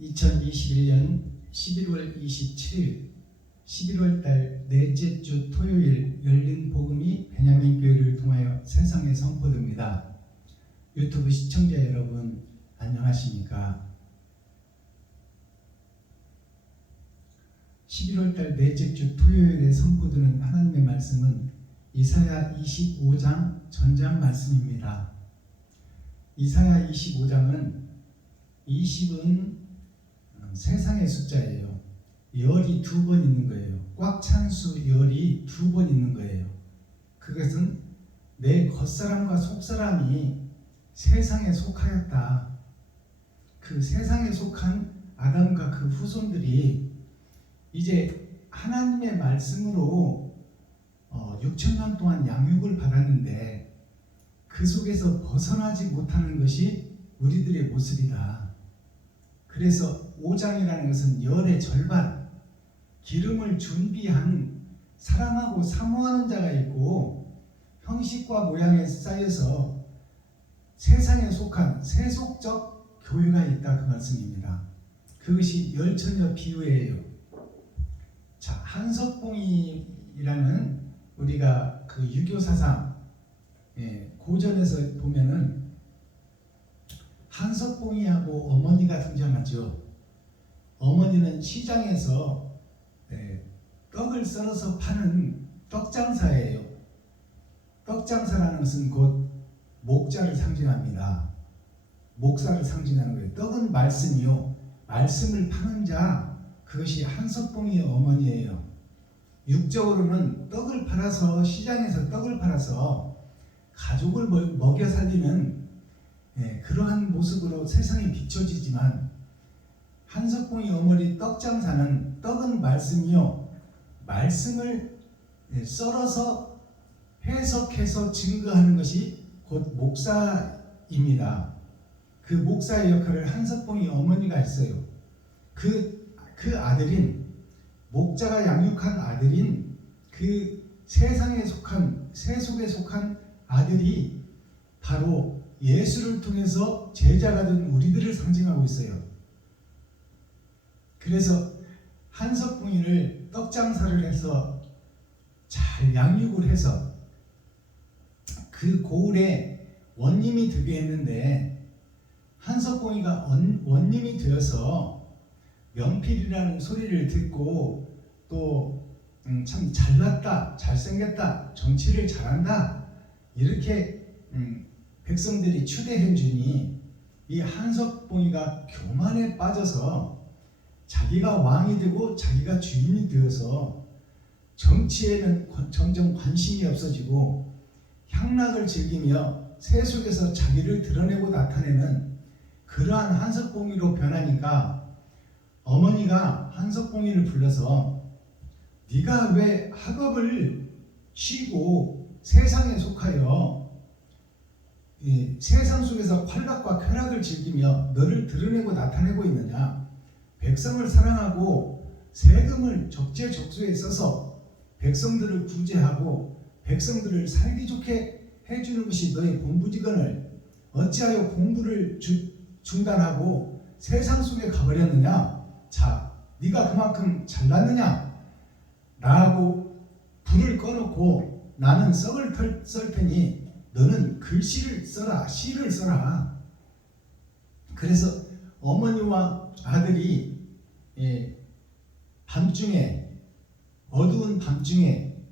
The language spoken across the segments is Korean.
2021년 11월 27일 11월달 넷째 주 토요일 열린 복음이 베냐민 교회를 통하여 세상에 선포됩니다. 유튜브 시청자 여러분 안녕하십니까? 11월달 넷째 주 토요일에 선포되는 하나님의 말씀은 이사야 25장 전장 말씀입니다. 이사야 25장은 20은 세상의 숫자예요. 열이 2번 있는 거예요. 꽉 찬 수 열이 2번 있는 거예요. 그것은 내 겉사람과 속사람이 세상에 속하였다. 그 세상에 속한 아담과 그 후손들이 이제 하나님의 말씀으로 6천년 동안 양육을 받았는데 그 속에서 벗어나지 못하는 것이 우리들의 모습이다. 그래서 5장이라는 것은 열의 절반, 기름을 준비한 사랑하고 사모하는 자가 있고 형식과 모양에 쌓여서 세상에 속한 세속적 교회가 있다, 그 말씀입니다. 그것이 열처녀 비유예요. 자, 한석봉이라는 우리가 그 유교 사상 고전에서 보면은 한석봉이하고 어머니가 등장하죠. 어머니는 시장에서 떡을 썰어서 파는 떡장사예요. 떡장사라는 것은 곧 목자를 상징합니다. 목사를 상징하는 거예요. 떡은 말씀이요. 말씀을 파는 자, 그것이 한석봉이의 어머니예요. 육적으로는 떡을 팔아서 시장에서 떡을 팔아서 가족을 먹여 살리는 그러한 모습으로 세상에 비춰지지만 한석봉이 어머니 떡장사는 떡은 말씀이요. 말씀을 썰어서 해석해서 증거하는 것이 곧 목사입니다. 그 목사의 역할을 한석봉이 어머니가 했어요. 그 아들인 목자가 양육한 아들인 그 세상에 속한 세속에 속한 아들이 바로 예수를 통해서 제자가 된 우리들을 상징하고 있어요. 그래서 한석봉이를 떡장사를 해서 잘 양육을 해서 그 고을에 원님이 되게 했는데 한석봉이가 원님이 되어서 명필이라는 소리를 듣고 또 참 잘났다, 잘생겼다, 정치를 잘한다 이렇게 백성들이 추대해 주니 이 한석봉이가 교만에 빠져서 자기가 왕이 되고 자기가 주인이 되어서 정치에는 점점 관심이 없어지고 향락을 즐기며 세속에서 자기를 드러내고 나타내는 그러한 한석봉이로 변하니까 어머니가 한석봉이를 불러서 네가 왜 학업을 쉬고 세상에 속하여 세상 속에서 쾌락과 쾌락을 즐기며 너를 드러내고 나타내고 있느냐? 백성을 사랑하고 세금을 적재적소에 써서 백성들을 구제하고 백성들을 살기 좋게 해주는 것이 너의 본부지건을 어찌하여 공부를 중단하고 세상 속에 가버렸느냐? 자, 네가 그만큼 잘났느냐? 나하고 불을 꺼놓고 나는 썩을 썰 테니 너는 글씨를 써라, 시를 써라. 그래서 어머니와 아들이 밤중에 어두운 밤중에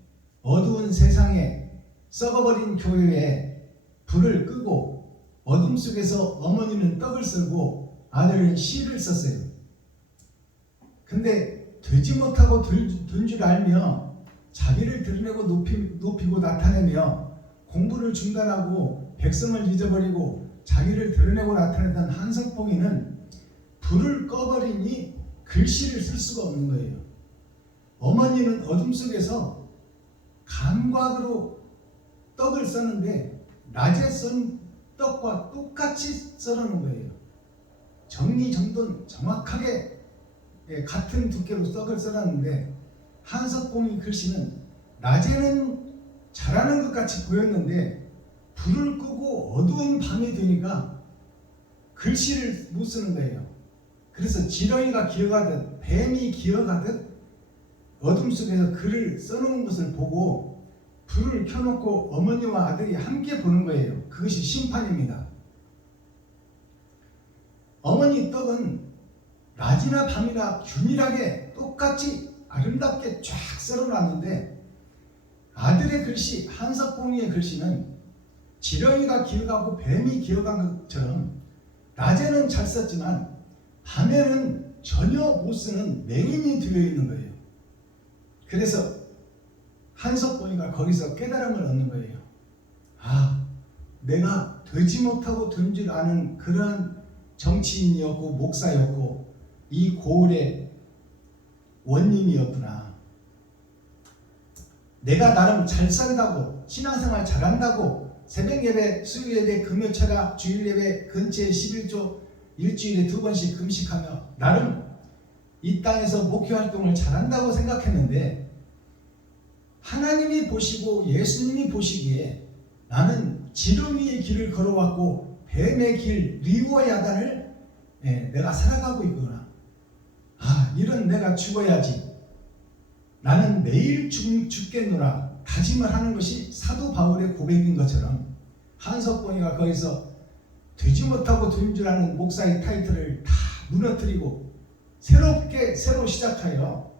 어두운 세상에 썩어버린 교회에 불을 끄고 어둠 속에서 어머니는 떡을 썰고 아들은 시를 썼어요. 근데 되지 못하고 된 줄 알며 자기를 드러내고 높이고 나타내며 공부를 중단하고 백성을 잊어버리고 자기를 드러내고 나타냈던 한석봉이는 불을 꺼버리니 글씨를 쓸 수가 없는 거예요. 어머니는 어둠 속에서 감각으로 떡을 써는데 낮에 썬 떡과 똑같이 썰어놓은 거예요. 정리정돈 정확하게 같은 두께로 떡을 썰었는데 한석봉이 글씨는 낮에는 잘하는 것 같이 보였는데 불을 끄고 어두운 밤이 되니까 글씨를 못 쓰는 거예요. 그래서 지렁이가 기어가듯 뱀이 기어가듯 어둠 속에서 글을 써놓은 것을 보고 불을 켜놓고 어머니와 아들이 함께 보는 거예요. 그것이 심판입니다. 어머니 떡은 낮이나 밤이나 균일하게 똑같이 아름답게 쫙 썰어놨는데 아들의 글씨, 한석봉이의 글씨는 지렁이가 기어가고 뱀이 기어간 것처럼 낮에는 잘 썼지만 밤에는 전혀 못 쓰는 맹인이 들어있는 거예요. 그래서 한석봉이가 거기서 깨달음을 얻는 거예요. 아, 내가 되지 못하고 된 줄 아는 그러한 정치인이었고 목사였고 이 고을의 원님이었구나. 내가 나름 잘 산다고 신앙생활 잘한다고 새벽예배, 수요예배, 금요철야, 주일예배 근처에 11조 일주일에 2번씩 금식하며 나름 이 땅에서 목회활동을 잘한다고 생각했는데 하나님이 보시고 예수님이 보시기에 나는 지렁이의 길을 걸어왔고 뱀의 길 리워야단을 내가 살아가고 있구나. 아, 이런 내가 죽어야지. 나는 내일 죽겠노라 다짐을 하는 것이 사도 바울의 고백인 것처럼 한석봉이가 거기서 되지 못하고 된 줄 아는 목사의 타이틀을 다 무너뜨리고 새로 시작하여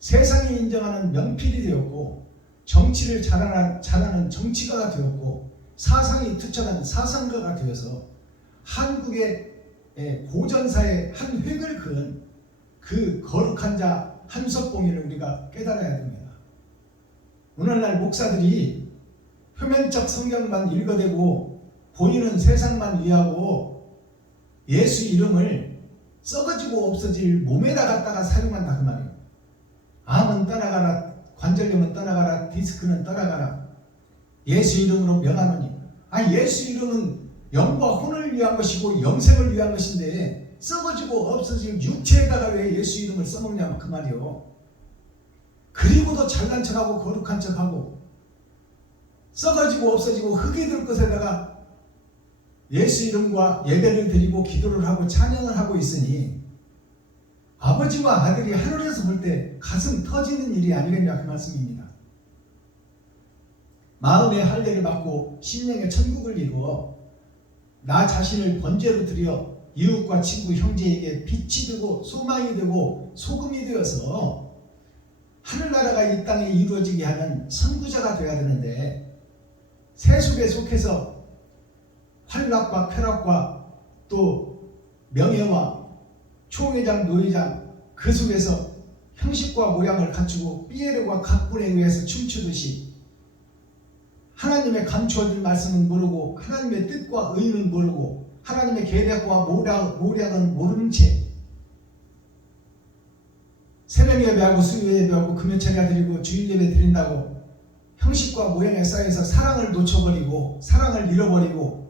세상이 인정하는 명필이 되었고 정치를 잘하는 정치가가 되었고 사상이 투철한 사상가가 되어서 한국의 고전사의 한 획을 그은 그 거룩한 자 한석봉이를 우리가 깨달아야 됩니다. 오늘날 목사들이 표면적 성경만 읽어대고 본인은 세상만 위하고 예수 이름을 썩어지고 없어질 몸에다 갖다가 사용한다 그 말이에요. 암은 떠나가라, 관절염은 떠나가라, 디스크는 떠나가라. 예수 이름으로 명하노니. 아, 예수 이름은 영과 혼을 위한 것이고 영생을 위한 것인데 썩어지고 없어질 육체에다가 왜 예수 이름을 써먹냐 그 말이요. 그리고도 잘난 척하고 거룩한 척하고 썩어지고 없어지고 흙이 들 것에다가 예수 이름과 예배를 드리고 기도를 하고 찬양을 하고 있으니 아버지와 아들이 하늘에서 볼 때 가슴 터지는 일이 아니겠냐 그 말씀입니다. 마음의 할례를 받고 심령의 천국을 이루어 나 자신을 번제로 드려 이웃과 친구 형제에게 빛이 되고 소망이 되고 소금이 되어서 하늘나라가 이 땅에 이루어지게 하는 선구자가 되어야 되는데 세속에 속해서 환락과 쾌락과 또 명예와 총회장, 노회장 그 속에서 형식과 모양을 갖추고 삐에르과 각본에 의해서 춤추듯이 하나님의 감추어진 말씀은 모르고 하나님의 뜻과 의는 모르고 하나님의 계략과 모략은 모르는 채 새벽 예배하고 수요 예배하고 금요철야 드리고 주일 예배 드린다고 형식과 모양에 쌓여서 사랑을 놓쳐버리고 사랑을 잃어버리고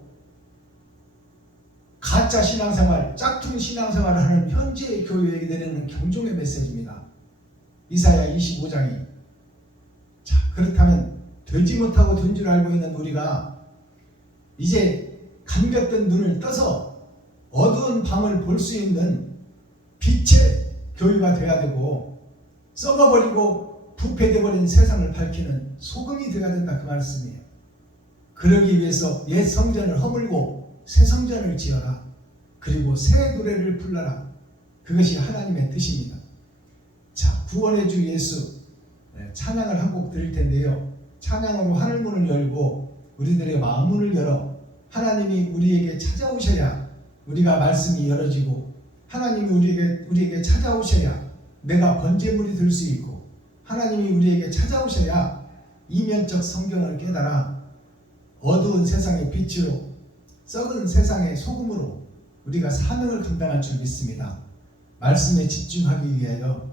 가짜 신앙생활, 짝퉁 신앙생활을 하는 현재의 교회에게 내리는 경종의 메시지입니다. 이사야 25장이. 자, 그렇다면 되지 못하고 된 줄 알고 있는 우리가 이제 감겼던 눈을 떠서 어두운 밤을 볼 수 있는 빛의 교회가 되어야 되고 썩어버리고 부패되어버린 세상을 밝히는 소금이 되어야 된다 그 말씀이에요. 그러기 위해서 옛 성전을 허물고 새 성전을 지어라. 그리고 새 노래를 불러라. 그것이 하나님의 뜻입니다. 자, 구원의 주 예수 찬양을 한 곡 드릴 텐데요. 찬양으로 하늘문을 열고 우리들의 마음문을 열어 하나님이 우리에게 찾아오셔야 우리가 말씀이 열어지고 하나님이 우리에게 찾아오셔야 내가 번제물이 될 수 있고 하나님이 우리에게 찾아오셔야 이면적 성경을 깨달아 어두운 세상의 빛으로 썩은 세상의 소금으로 우리가 사명을 감당할 줄 믿습니다. 말씀에 집중하기 위하여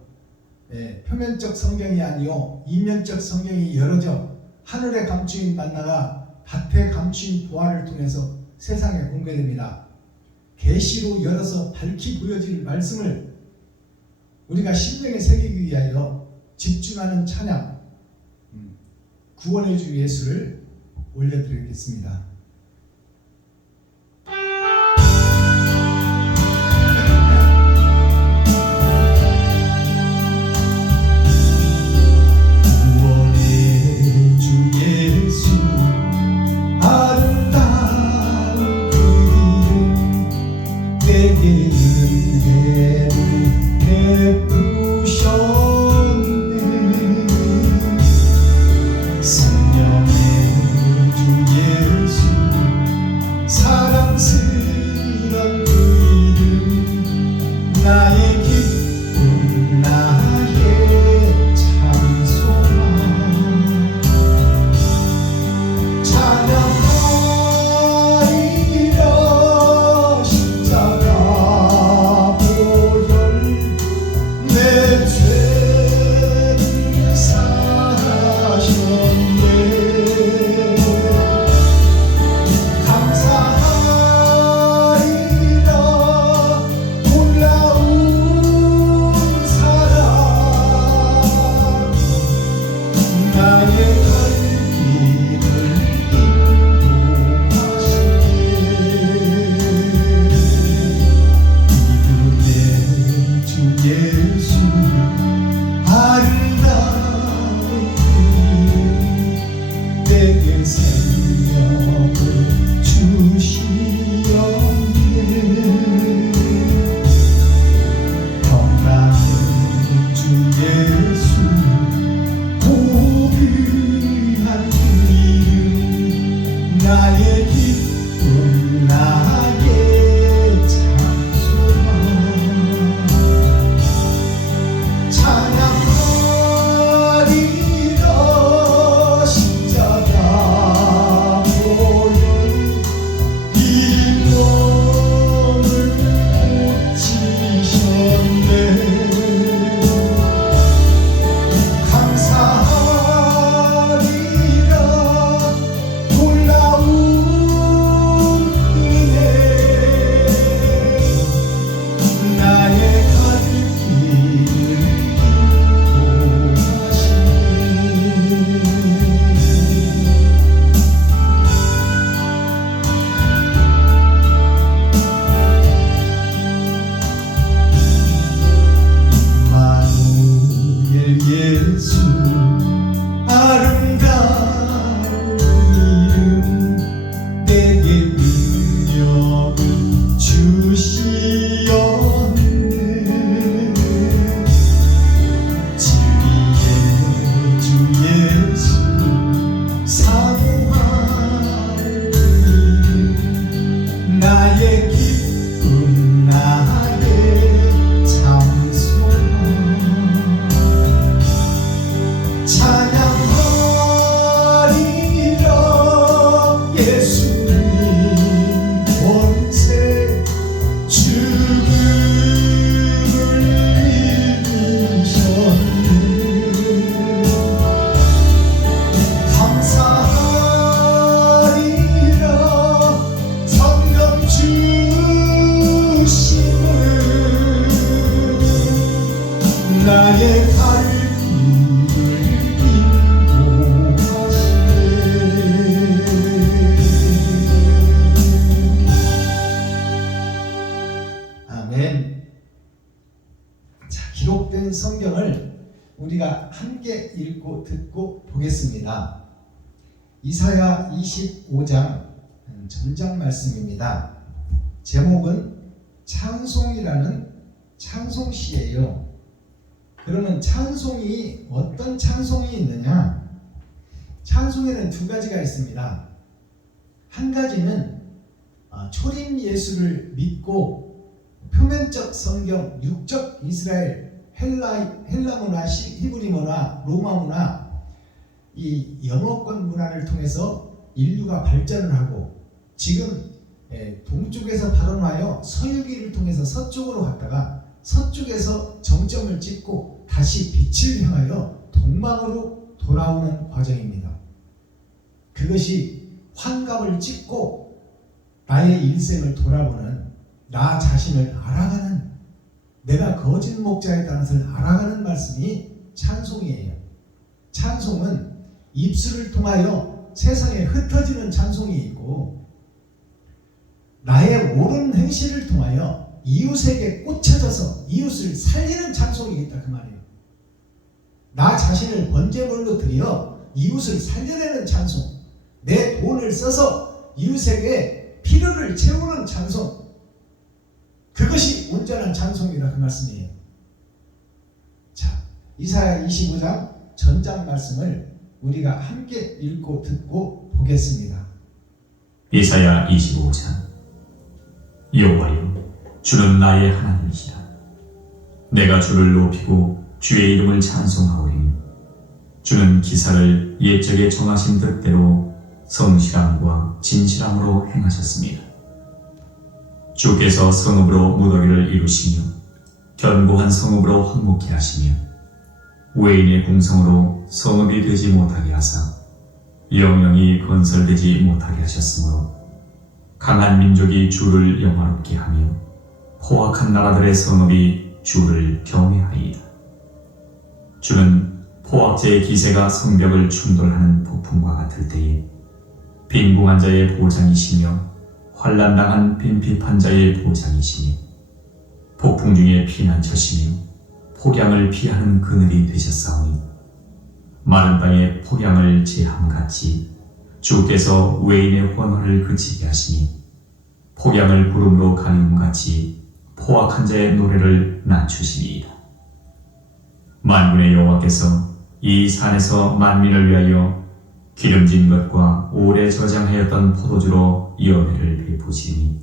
표면적 성경이 아니요 이면적 성경이 열어져 하늘에 감추인 만나가 밭에 감추인 보화를 통해서 세상에 공개됩니다. 계시로 열어서 밝히 보여질 말씀을 우리가 심령에 새기기 위하여 집중하는 찬양 구원의 주 예수를 올려드리겠습니다. 예수 아름다운 이름 내게 능력을 주시었네 진리의 주 예수 사모할 이름 나의 기쁨 나의 장소 찬양하리라 예수님 권세 죽음을 이기셨네 감사하리라 성령 주심을 나의 갈 아멘. 자, 기록된 성경을 우리가 함께 읽고 듣고 보겠습니다. 이사야 25장 전장 말씀입니다. 제목은 찬송이라는 찬송시예요. 그러면 찬송이 어떤 찬송이 있느냐? 찬송에는 두 가지가 있습니다. 한 가지는 초림 예수를 믿고 표면적 성경, 육적 이스라엘, 헬라 문화, 히브리 문화, 로마 문화, 이 영어권 문화를 통해서 인류가 발전을 하고 지금 동쪽에서 발원하여 서유기를 통해서 서쪽으로 갔다가 서쪽에서 정점을 찍고 다시 빛을 향하여 동방으로 돌아오는 과정입니다. 그것이 환갑을 찍고 나의 인생을 돌아보는 나 자신을 알아가는 내가 거짓 목자였다는 것을 알아가는 말씀이 찬송이에요. 찬송은 입술을 통하여 세상에 흩어지는 찬송이 있고 나의 옳은 행실을 통하여 이웃에게 꽂혀져서 이웃을 살리는 찬송이겠다 그 말이에요. 나 자신을 번제물로 드려 이웃을 살려내는 찬송, 내 돈을 써서 이웃에게 필요를 채우는 찬송, 그것이 온전한 찬송이라 그 말씀이에요. 자, 이사야 25장 전장 말씀을 우리가 함께 읽고 듣고 보겠습니다. 이사야 25장. 여호와여, 주는 나의 하나님이시라. 내가 주를 높이고 주의 이름을 찬송하오리니 주는 기사를 옛적에 정하신 뜻대로 성실함과 진실함으로 행하셨습니다. 주께서 성읍으로 무더기를 이루시며 견고한 성읍으로 황무케 하시며 외인의 궁성으로 성읍이 되지 못하게 하사 영영이 건설되지 못하게 하셨으므로 강한 민족이 주를 영화롭게 하며 포악한 나라들의 성읍이 주를 경외하이다. 주는 포악자의 기세가 성벽을 충돌하는 폭풍과 같을 때에 빈궁한 자의 보장이시며 환난당한 빈핍한 자의 보장이시며 폭풍 중에 피난처시며 폭양을 피하는 그늘이 되셨사오니 마른 땅에 폭양을 제함같이 주께서 외인의 혼화를 그치게 하시니 폭양을 구름으로 가리움같이 포악한 자의 노래를 낮추시리이다. 만군의 여호와께서 이 산에서 만민을 위하여 기름진 것과 오래 저장하였던 포도주로 연회를 베푸시니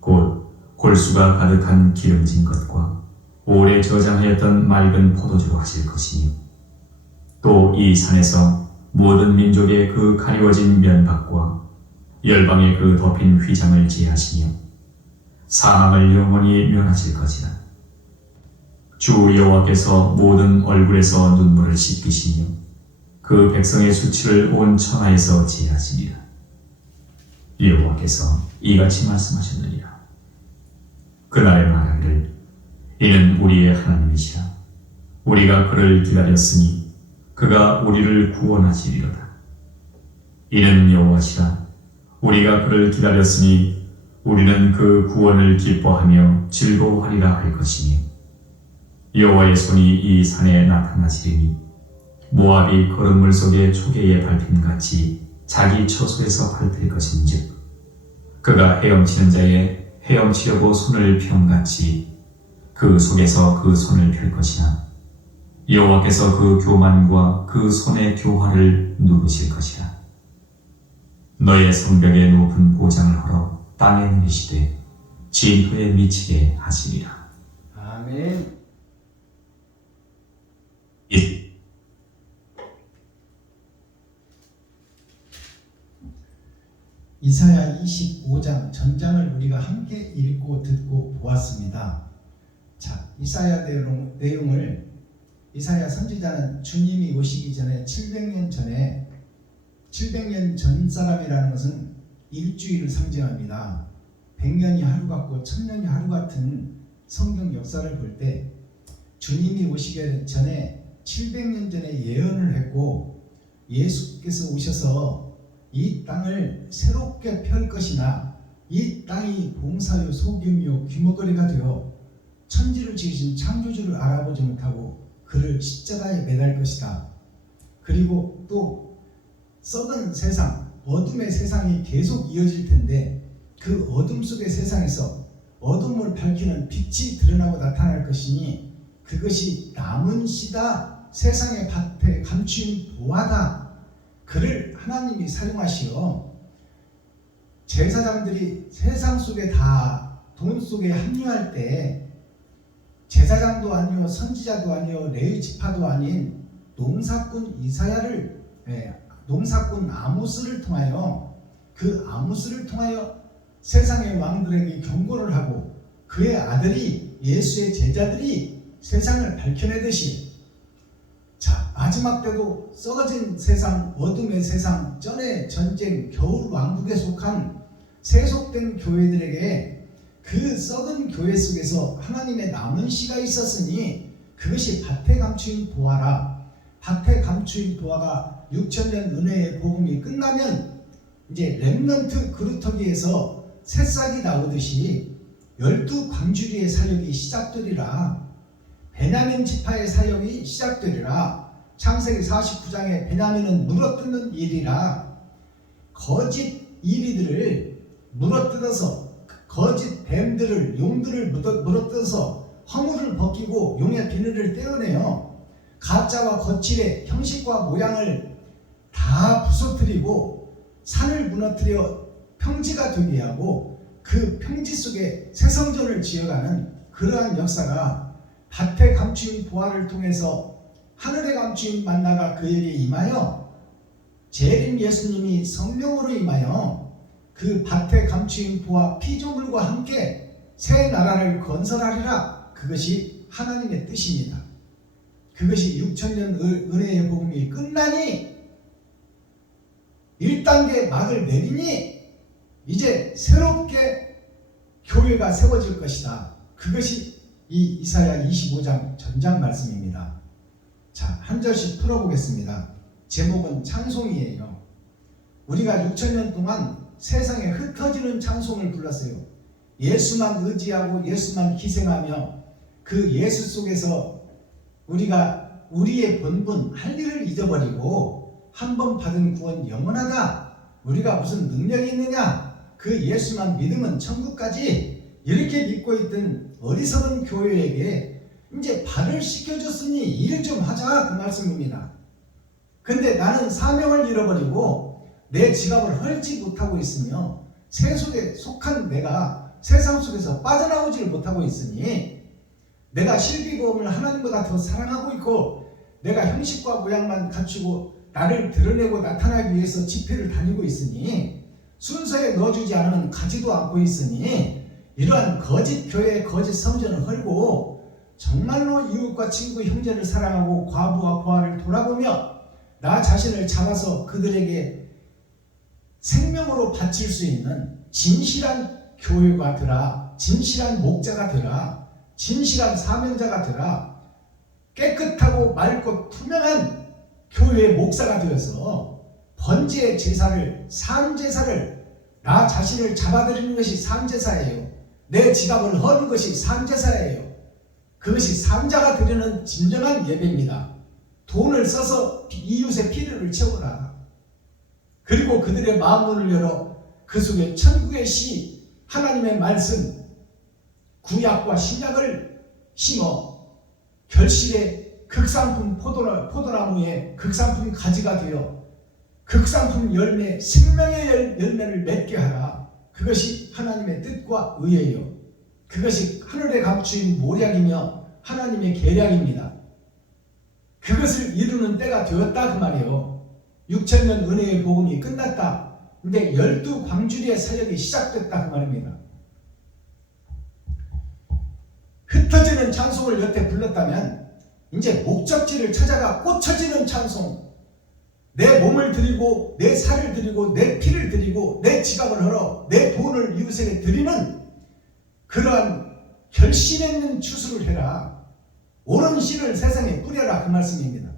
곧 골수가 가득한 기름진 것과 오래 저장하였던 맑은 포도주로 하실 것이니 또 이 산에서 모든 민족의 그 가리워진 면박과 열방의 그 덮인 휘장을 제하시며 사망을 영원히 면하실 것이라. 주 여호와께서 모든 얼굴에서 눈물을 씻기시며 그 백성의 수치를 온 천하에서 제하시리라. 여호와께서 이같이 말씀하셨느니라. 그날에 말하기를 이는 우리의 하나님이시라. 우리가 그를 기다렸으니 그가 우리를 구원하시리로다. 이는 여호와시라. 우리가 그를 기다렸으니 우리는 그 구원을 기뻐하며 즐거워하리라 할 것이니 여호와의 손이 이 산에 나타나시리니 모압이 거름물 속의 초계에 밟힘같이 자기 처소에서 밟힐 것인즉 그가 헤엄치는 자의 헤엄치려고 손을 펴음같이 그 속에서 그 손을 펼 것이나 여호와께서 그 교만과 그 손의 교화를 누르실 것이라. 너의 성벽에 높은 보장을 헐어 땅에 내리시되 진토에 미치게 하시리라. 아멘. 이사야 25장 전장을 우리가 함께 읽고 듣고 보았습니다. 자, 이사야 내용을 이사야 선지자는 주님이 오시기 전에 700년 전 사람이라는 것은 일주일을 상징합니다. 100년이 하루 같고 1000년이 하루 같은 성경 역사를 볼 때 주님이 오시기 전에 700년 전에 예언을 했고 예수께서 오셔서 이 땅을 새롭게 펼 것이나 이 땅이 봉사요 소금이요 귀머거리가 되어 천지를 지으신 창조주를 알아보지 못하고 그를 십자가에 매달 것이다. 그리고 또 썩은 세상, 어둠의 세상이 계속 이어질 텐데 그 어둠 속의 세상에서 어둠을 밝히는 빛이 드러나고 나타날 것이니 그것이 남은 시다, 세상의 밭에 감추인 보화다. 그를 하나님이 사용하시어 제사장들이 세상 속에 다 돈 속에 합류할 때 제사장도 아니요 선지자도 아니요 레위 지파도 아닌 농사꾼 이사야를 농사꾼 아모스를 통하여 그 아모스를 통하여 세상의 왕들에게 경고를 하고 그의 아들이 예수의 제자들이 세상을 밝혀내듯이 자 마지막 때도 썩어진 세상 어둠의 세상 전의 전쟁 겨울 왕국에 속한 세속된 교회들에게 그 썩은 교회 속에서 하나님의 남은 씨가 있었으니 그것이 밭에 감추인 보화라. 밭에 감추인 보화가 6000년 은혜의 복음이 끝나면 이제 렘넌트 그루터기에서 새싹이 나오듯이 12광주리의 사역이 시작되리라. 베냐민 지파의 사역이 시작되리라. 창세기 49장에 베냐민은 물어뜯는 일이라. 거짓 이리들을 물어뜯어서 거짓 뱀들을 용들을 물어뜯어서 허물을 벗기고 용의 비늘을 떼어내어 가짜와 거칠의 형식과 모양을 다 부서뜨리고 산을 무너뜨려 평지가 되게 하고 그 평지 속에 새 성전을 지어가는 그러한 역사가 밭에 감추인 보화를 통해서 하늘에 감추인 만나가 그에게 임하여 재림 예수님이 성령으로 임하여 그 밭에 감추인 보화 피조물과 함께 새 나라를 건설하리라. 그것이 하나님의 뜻입니다. 그것이 6000년 은혜의 복음이 끝나니 1단계 막을 내리니 이제 새롭게 교회가 세워질 것이다. 그것이 이 이사야 25장 전장 말씀입니다. 자, 한 절씩 풀어보겠습니다. 제목은 찬송이에요. 우리가 6000년 동안 세상에 흩어지는 찬송을 불렀어요. 예수만 의지하고 예수만 희생하며 그 예수 속에서 우리가 우리의 본분 할 일을 잊어버리고 한 번 받은 구원 영원하다. 우리가 무슨 능력이 있느냐. 그 예수만 믿으면 천국까지 이렇게 믿고 있던 어리석은 교회에게 이제 발을 씻겨줬으니 일 좀 하자 그 말씀입니다. 근데 나는 사명을 잃어버리고 내 지갑을 헐지 못하고 있으며 세속에 속한 내가 세상 속에서 빠져나오지를 못하고 있으니 내가 실비보험을 하나님보다 더 사랑하고 있고 내가 형식과 모양만 갖추고 나를 드러내고 나타나기 위해서 집회를 다니고 있으니 순서에 넣어주지 않으면 가지도 않고 있으니 이러한 거짓 교회 거짓 성전을 헐고 정말로 이웃과 친구 형제를 사랑하고 과부와 고아를 돌아보며 나 자신을 잡아서 그들에게 생명으로 바칠 수 있는 진실한 교회가 되라. 진실한 목자가 되라. 진실한 사명자가 되라. 깨끗하고 맑고 투명한 교회의 목사가 되어서 번제의 제사를 산제사를 나 자신을 잡아들이는 것이 산제사예요. 내 지갑을 허는 것이 산제사예요. 그것이 산자가 드리는 진정한 예배입니다. 돈을 써서 이웃의 필요를 채워라. 그리고 그들의 마음문을 열어 그 속에 천국의 시, 하나님의 말씀, 구약과 신약을 심어 결실의 극상품 포도나무의 극상품 가지가 되어 극상품 열매, 생명의 열매를 맺게 하라. 그것이 하나님의 뜻과 의예요. 그것이 하늘의 감추인 모략이며 하나님의 계략입니다. 그것을 이루는 때가 되었다 그 말이에요. 6,000년 은혜의 복음이 끝났다. 근데 12광주리의 사역이 시작됐다 그 말입니다. 흩어지는 찬송을 여태 불렀다면 이제 목적지를 찾아가 꽂혀지는 찬송, 내 몸을 드리고 내 살을 드리고 내 피를 드리고 내 지갑을 헐어 내 돈을 이웃에게 드리는 그러한 결심 있는 추수를 해라. 옳은 씨를 세상에 뿌려라 그 말씀입니다.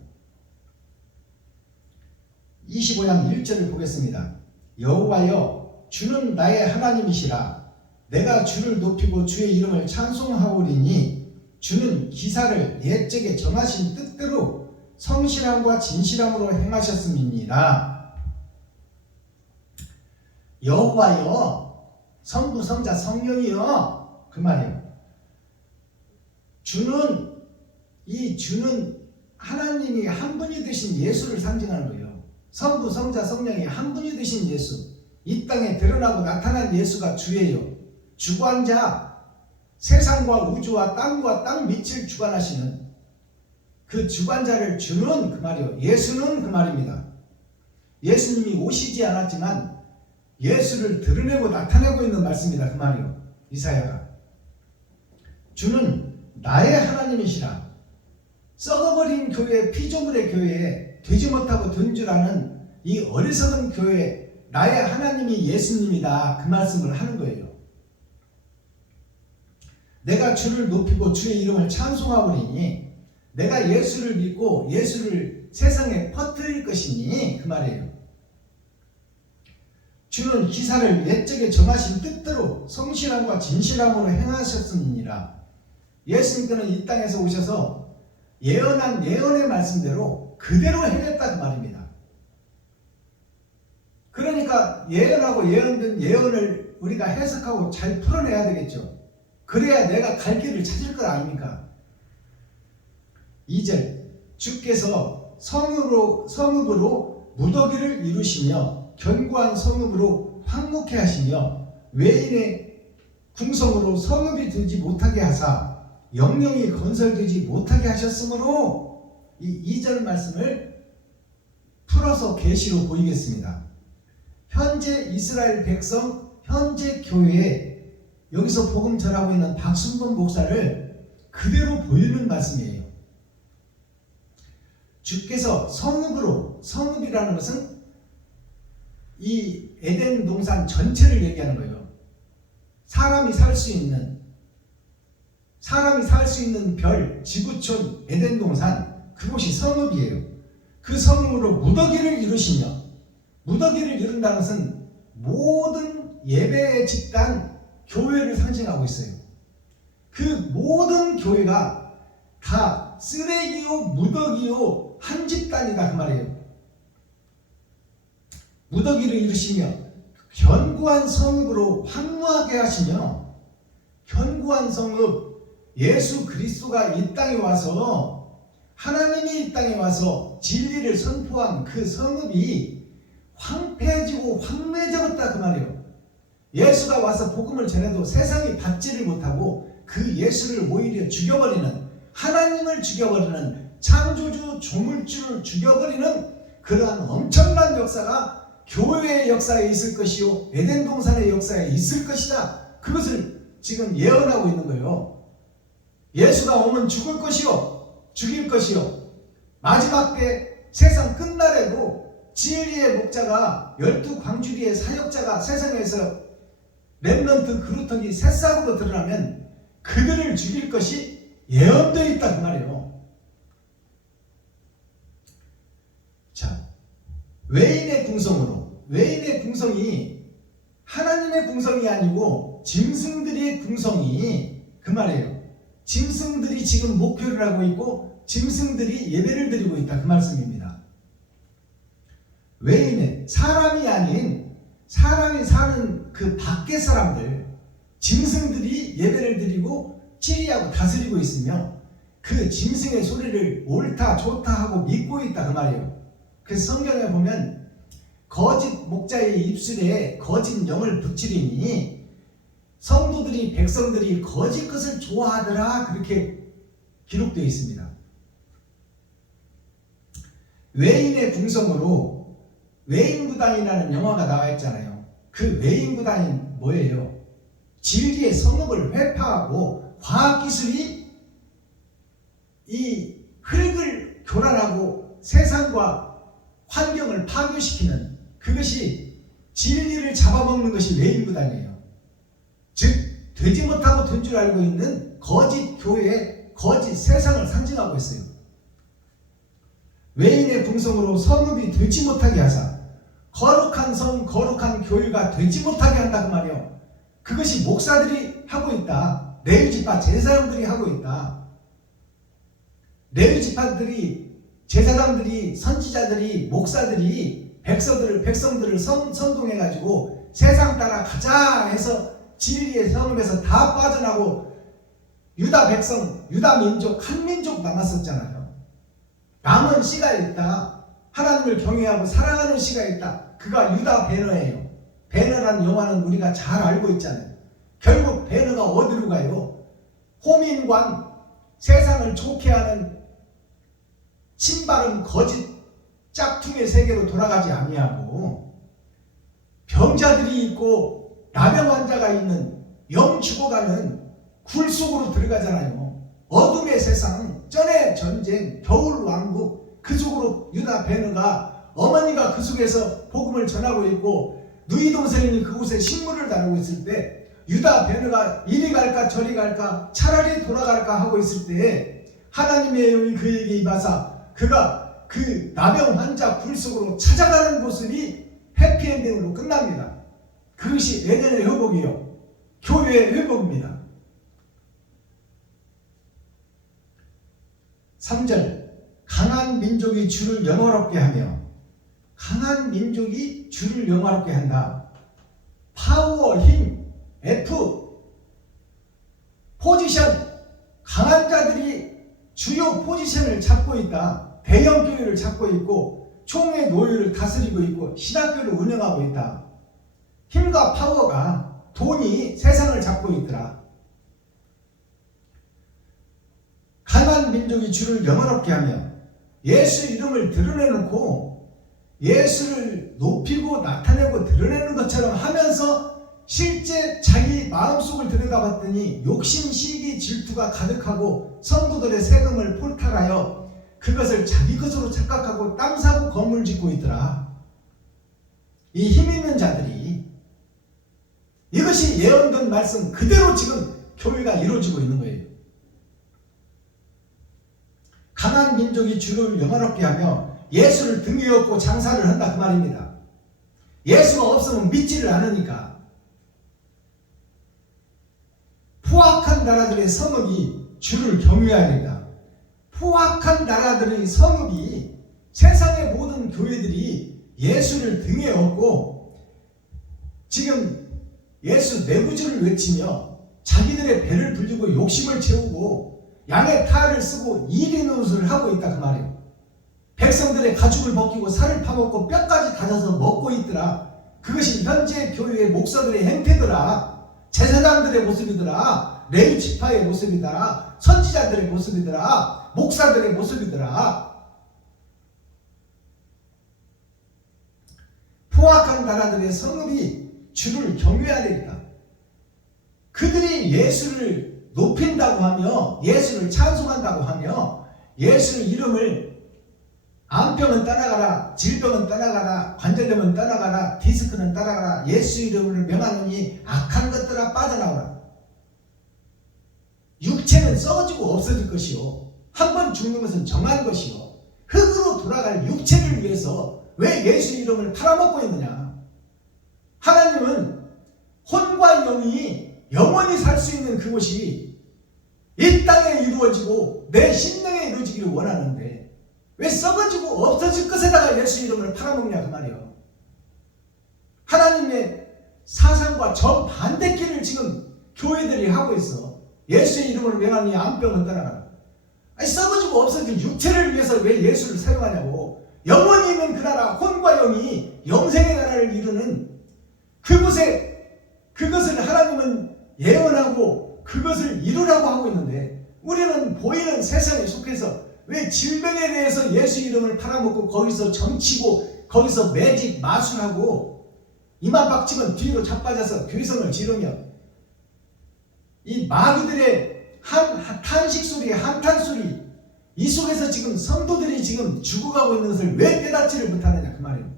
25장 1절을 보겠습니다. 여호와여 주는 나의 하나님이시라. 내가 주를 높이고 주의 이름을 찬송하오리니 주는 기사를 옛적에 정하신 뜻대로 성실함과 진실함으로 행하셨음이니라. 여호와여, 성부 성자 성령이여 그 말이에요. 주는 하나님이 한 분이 되신 예수를 상징하는 거예요. 성부 성자 성령이 한 분이 되신 예수, 이 땅에 드러나고 나타난 예수가 주예요. 주관자, 세상과 우주와 땅과 땅 밑을 주관하시는 그 주관자를 주는 그 말이요. 예수는 그 말입니다. 예수님이 오시지 않았지만 예수를 드러내고 나타내고 있는 말씀이다 그 말이요. 이사야가. 주는 나의 하나님이시라. 썩어버린 교회, 피조물의 교회에 되지 못하고 된 줄 아는 이 어리석은 교회, 나의 하나님이 예수님이다 그 말씀을 하는 거예요. 내가 주를 높이고 주의 이름을 찬송하오리니 내가 예수를 믿고 예수를 세상에 퍼뜨릴 것이니 그 말이에요. 주는 기사를 옛적에 정하신 뜻대로 성실함과 진실함으로 행하셨음이니라. 예수님께는 이 땅에서 오셔서 예언한 예언의 말씀대로 그대로 행했다 그 말입니다. 그러니까 예언하고 예언된 예언을 우리가 해석하고 잘 풀어내야 되겠죠. 그래야 내가 갈 길을 찾을 것 아닙니까? 2절 주께서 성읍으로 무더기를 이루시며 견고한 성읍으로 황무케 하시며 외인의 궁성으로 성읍이 되지 못하게 하사 영영이 건설되지 못하게 하셨으므로 이 2절 말씀을 풀어서 계시로 보이겠습니다. 현재 이스라엘 백성, 현재 교회에 여기서 복음 전하고 있는 박순범 목사를 그대로 보이는 말씀이에요. 주께서 성읍이라는 것은 이 에덴 동산 전체를 얘기하는 거예요. 사람이 살 수 있는 별, 지구촌, 에덴 동산, 그곳이 성읍이에요. 그 성읍으로 무더기를 이루시며, 무더기를 이룬다는 것은 모든 예배의 집단, 교회를 상징하고 있어요. 그 모든 교회가 다 쓰레기요, 무더기요, 한 집단이다 그 말이에요. 무더기를 이루시며 견고한 성읍으로 황무하게 하시며, 견고한 성읍, 예수 그리스도가 이 땅에 와서, 하나님이 이 땅에 와서 진리를 선포한 그 성읍이 황폐해지고 황매져졌다 그 말이에요. 예수가 와서 복음을 전해도 세상이 받지를 못하고 그 예수를 오히려 죽여버리는, 하나님을 죽여버리는, 창조주 조물주를 죽여버리는 그러한 엄청난 역사가 교회의 역사에 있을 것이요 에덴 동산의 역사에 있을 것이다. 그것을 지금 예언하고 있는 거예요. 예수가 오면 죽을 것이요 죽일 것이요 마지막 때 세상 끝날에도 진리의 목자가 12광주리의 사역자가 세상에서 렘넌트 그루터기 새싹으로 드러나면 그들을 죽일 것이 예언되어 있다 그 말이에요. 자, 외인의 궁성으로, 외인의 궁성이 하나님의 궁성이 아니고 짐승들의 궁성이 그 말이에요. 짐승들이 지금 목표를 하고 있고 짐승들이 예배를 드리고 있다, 그 말씀입니다. 외인은 사람이 아닌 사람이 사는 그 밖의 사람들, 짐승들이 예배를 드리고 치리하고 다스리고 있으며 그 짐승의 소리를 옳다 좋다 하고 믿고 있다, 그 말이에요. 그래서 성경에 보면 거짓 목자의 입술에 거짓 영을 붙이리니 성도들이 백성들이 거짓 것을 좋아하더라, 그렇게 기록되어 있습니다. 외인의 궁성으로 외인구단이라는 영화가 나와 있잖아요. 그 외인구단이 뭐예요? 진리의 성읍을 회파하고 과학기술이 이 흙을 교란하고 세상과 환경을 파괴시키는, 그것이 진리를 잡아먹는 것이 외인구단이에요. 즉 되지 못하고 된 줄 알고 있는 거짓 교회, 거짓 세상을 상징하고 있어요. 외인의 궁성으로 성읍이 되지 못하게 하사 거룩한 성, 거룩한 교회가 되지 못하게 한다, 그 말이에요. 그것이 목사들이 하고 있다. 레위지파 제사장들이 하고 있다. 레위지파들이, 제사장들이, 선지자들이, 목사들이 백성들을 선동해가지고 세상 따라 가자 해서 진리의 성읍에서 다 빠져나고 유다 백성, 유다 민족, 한 민족 남았었잖아요. 남은 씨가 있다. 하나님을 경외하고 사랑하는 씨가 있다. 그가 유다 베너예요. 베너라는 영화는 우리가 잘 알고 있잖아요. 결국 베너가 어디로 가요? 호민관, 세상을 좋게 하는 신바름 거짓 짝퉁의 세계로 돌아가지 아니하고 병자들이 있고 나병 환자가 있는 영 죽어가는 굴 속으로 들어가잖아요. 어둠의 세상, 전의 전쟁, 겨울 왕국, 그 속으로 유다 베너가, 어머니가 그 속에서 복음을 전하고 있고 누이 동생이 그곳에 식물을 다루고 있을 때 유다 베너가 이리 갈까 저리 갈까 차라리 돌아갈까 하고 있을 때 하나님의 영이 그에게 임하사 그가 그 나병 환자 굴 속으로 찾아가는 모습이 해피엔딩으로 끝납니다. 그것이 에덴의 회복이요, 교회의 회복입니다. 3절, 강한 민족이 주를 영화롭게 하며, 강한 민족이 주를 영화롭게 한다. 파워, 힘, F, 포지션, 강한 자들이 주요 포지션을 잡고 있다. 대형 교회를 잡고 있고 총회 노예를 다스리고 있고 신학교를 운영하고 있다. 힘과 파워가, 돈이 세상을 잡고 있더라. 강한 민족이 주를 영화롭게 하며 예수 이름을 드러내놓고 예수를 높이고 나타내고 드러내는 것처럼 하면서 실제 자기 마음속을 들여다봤더니 욕심, 시기, 질투가 가득하고 성도들의 세금을 포탈하여 그것을 자기 것으로 착각하고 땅 사고 건물 짓고 있더라. 이 힘있는 자들이, 이것이 예언된 말씀 그대로 지금 교회가 이루어지고 있는 거예요. 강한 민족이 주를 영화롭게 하며 예수를 등에 업고 장사를 한다, 그 말입니다. 예수가 없으면 믿지를 않으니까. 포악한 나라들의 성읍이 주를 경외해야 된다. 포악한 나라들의 성읍이, 세상의 모든 교회들이 예수를 등에 업고 지금 예수 내부주를 외치며 자기들의 배를 불리고 욕심을 채우고 양의 탈을 쓰고 이리 노릇을 하고 있다, 그 말이에요. 백성들의 가죽을 벗기고 살을 파먹고 뼈까지 다져서 먹고 있더라. 그것이 현재 교회의 목사들의 행태더라. 제사장들의 모습이더라. 레위 지파의 모습이더라. 선지자들의 모습이더라. 목사들의 모습이더라. 포악한 나라들의 성읍이 주를 경외해야 되겠다. 그들이 예수를 높인다고 하며 예수를 찬송한다고 하며 예수의 이름을, 암병은 떠나가라, 질병은 떠나가라, 관절염은 떠나가라, 디스크는 떠나가라, 예수 이름을 명하노니 악한 것들아 빠져나오라. 육체는 썩어지고 없어질 것이요, 한 번 죽는 것은 정한 것이요, 흙으로 돌아갈 육체를 위해서 왜 예수 이름을 팔아먹고 있느냐. 하나님은 혼과 영이 영원히 살 수 있는 그곳이 이 땅에 이루어지고 내 심령에 이루어지기를 원하는데 왜 썩어지고 없어질 것에다가 예수 이름을 팔아먹냐 그 말이에요. 하나님의 사상과 정반대길을 지금 교회들이 하고 있어. 예수의 이름을 명하니 암병은 떠나가라. 아니 썩어지고 없어진 육체를 위해서 왜 예수를 사용하냐고. 영원히 있는 그 나라 혼과 영이 영생의 나라를 이루는 그것을 하나님은 예언하고 그것을 이루라고 하고 있는데 우리는 보이는 세상에 속해서 왜 질병에 대해서 예수 이름을 팔아먹고 거기서 점치고 거기서 매직 마술하고 이마박치면 뒤로 자빠져서 괴성을 지르며 이 마귀들의 탄식 소리, 한탄 소리 이 속에서 지금 성도들이 지금 죽어가고 있는 것을 왜 깨닫지를 못하느냐 그 말이에요.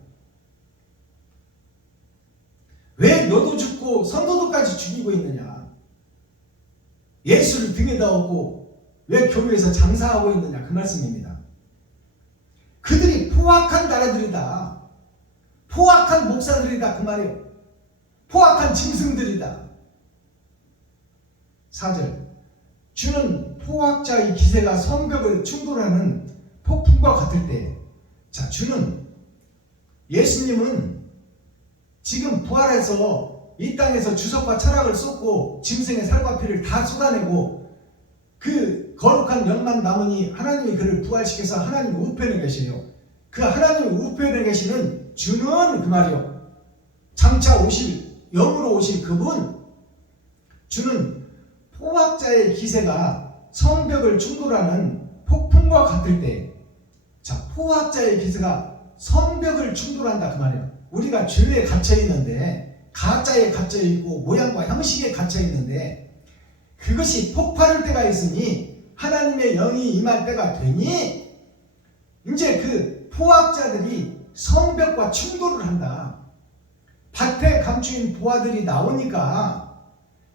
왜 너도 죽고 성도들까지 죽이고 있느냐. 예수를 등에다 업고 왜 교회에서 장사하고 있느냐 그 말씀입니다. 그들이 포악한 나라들이다. 포악한 목사들이다 그 말이에요. 포악한 짐승들이다. 4절 주는 포악자의 기세가 성벽을 충돌하는 폭풍과 같을 때, 자 주는 예수님은 지금 부활해서 이 땅에서 주석과 철학을 쏟고 짐승의 살과 피를 다 쏟아내고 그 거룩한 영만 남으니 하나님이 그를 부활시켜서 하나님 우편에 계시요. 그 하나님 우편에 계시는 주는 그 말이요. 장차 오실 영으로 오실 그분 주는 포악자의 기세가 성벽을 충돌하는 폭풍과 같을 때, 자 포악자의 기세가 성벽을 충돌한다 그 말이에요. 우리가 죄에 갇혀 있는데 가짜에 갇혀 있고 모양과 형식에 갇혀 있는데 그것이 폭발할 때가 있으니 하나님의 영이 임할 때가 되니 이제 그 포악자들이 성벽과 충돌을 한다. 밭에 감추인 보아들이 나오니까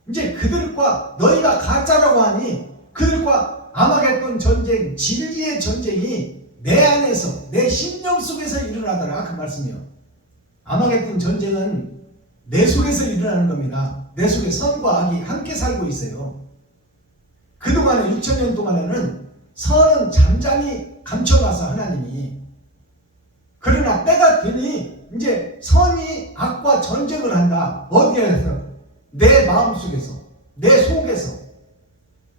이제 그들과 너희가 가짜라고 하니 그들과 아마겟돈 전쟁, 진리의 전쟁이 내 안에서 내 심령 속에서 일어나더라 그 말씀이요. 아마겟돈 전쟁은 내 속에서 일어나는 겁니다. 내 속에 선과 악이 함께 살고 있어요. 그동안에 6,000년 동안에는 선은 잠잠히 감춰놔서 하나님이, 그러나 때가 되니 이제 선이 악과 전쟁을 한다. 어디에서? 내 마음속에서, 내 속에서.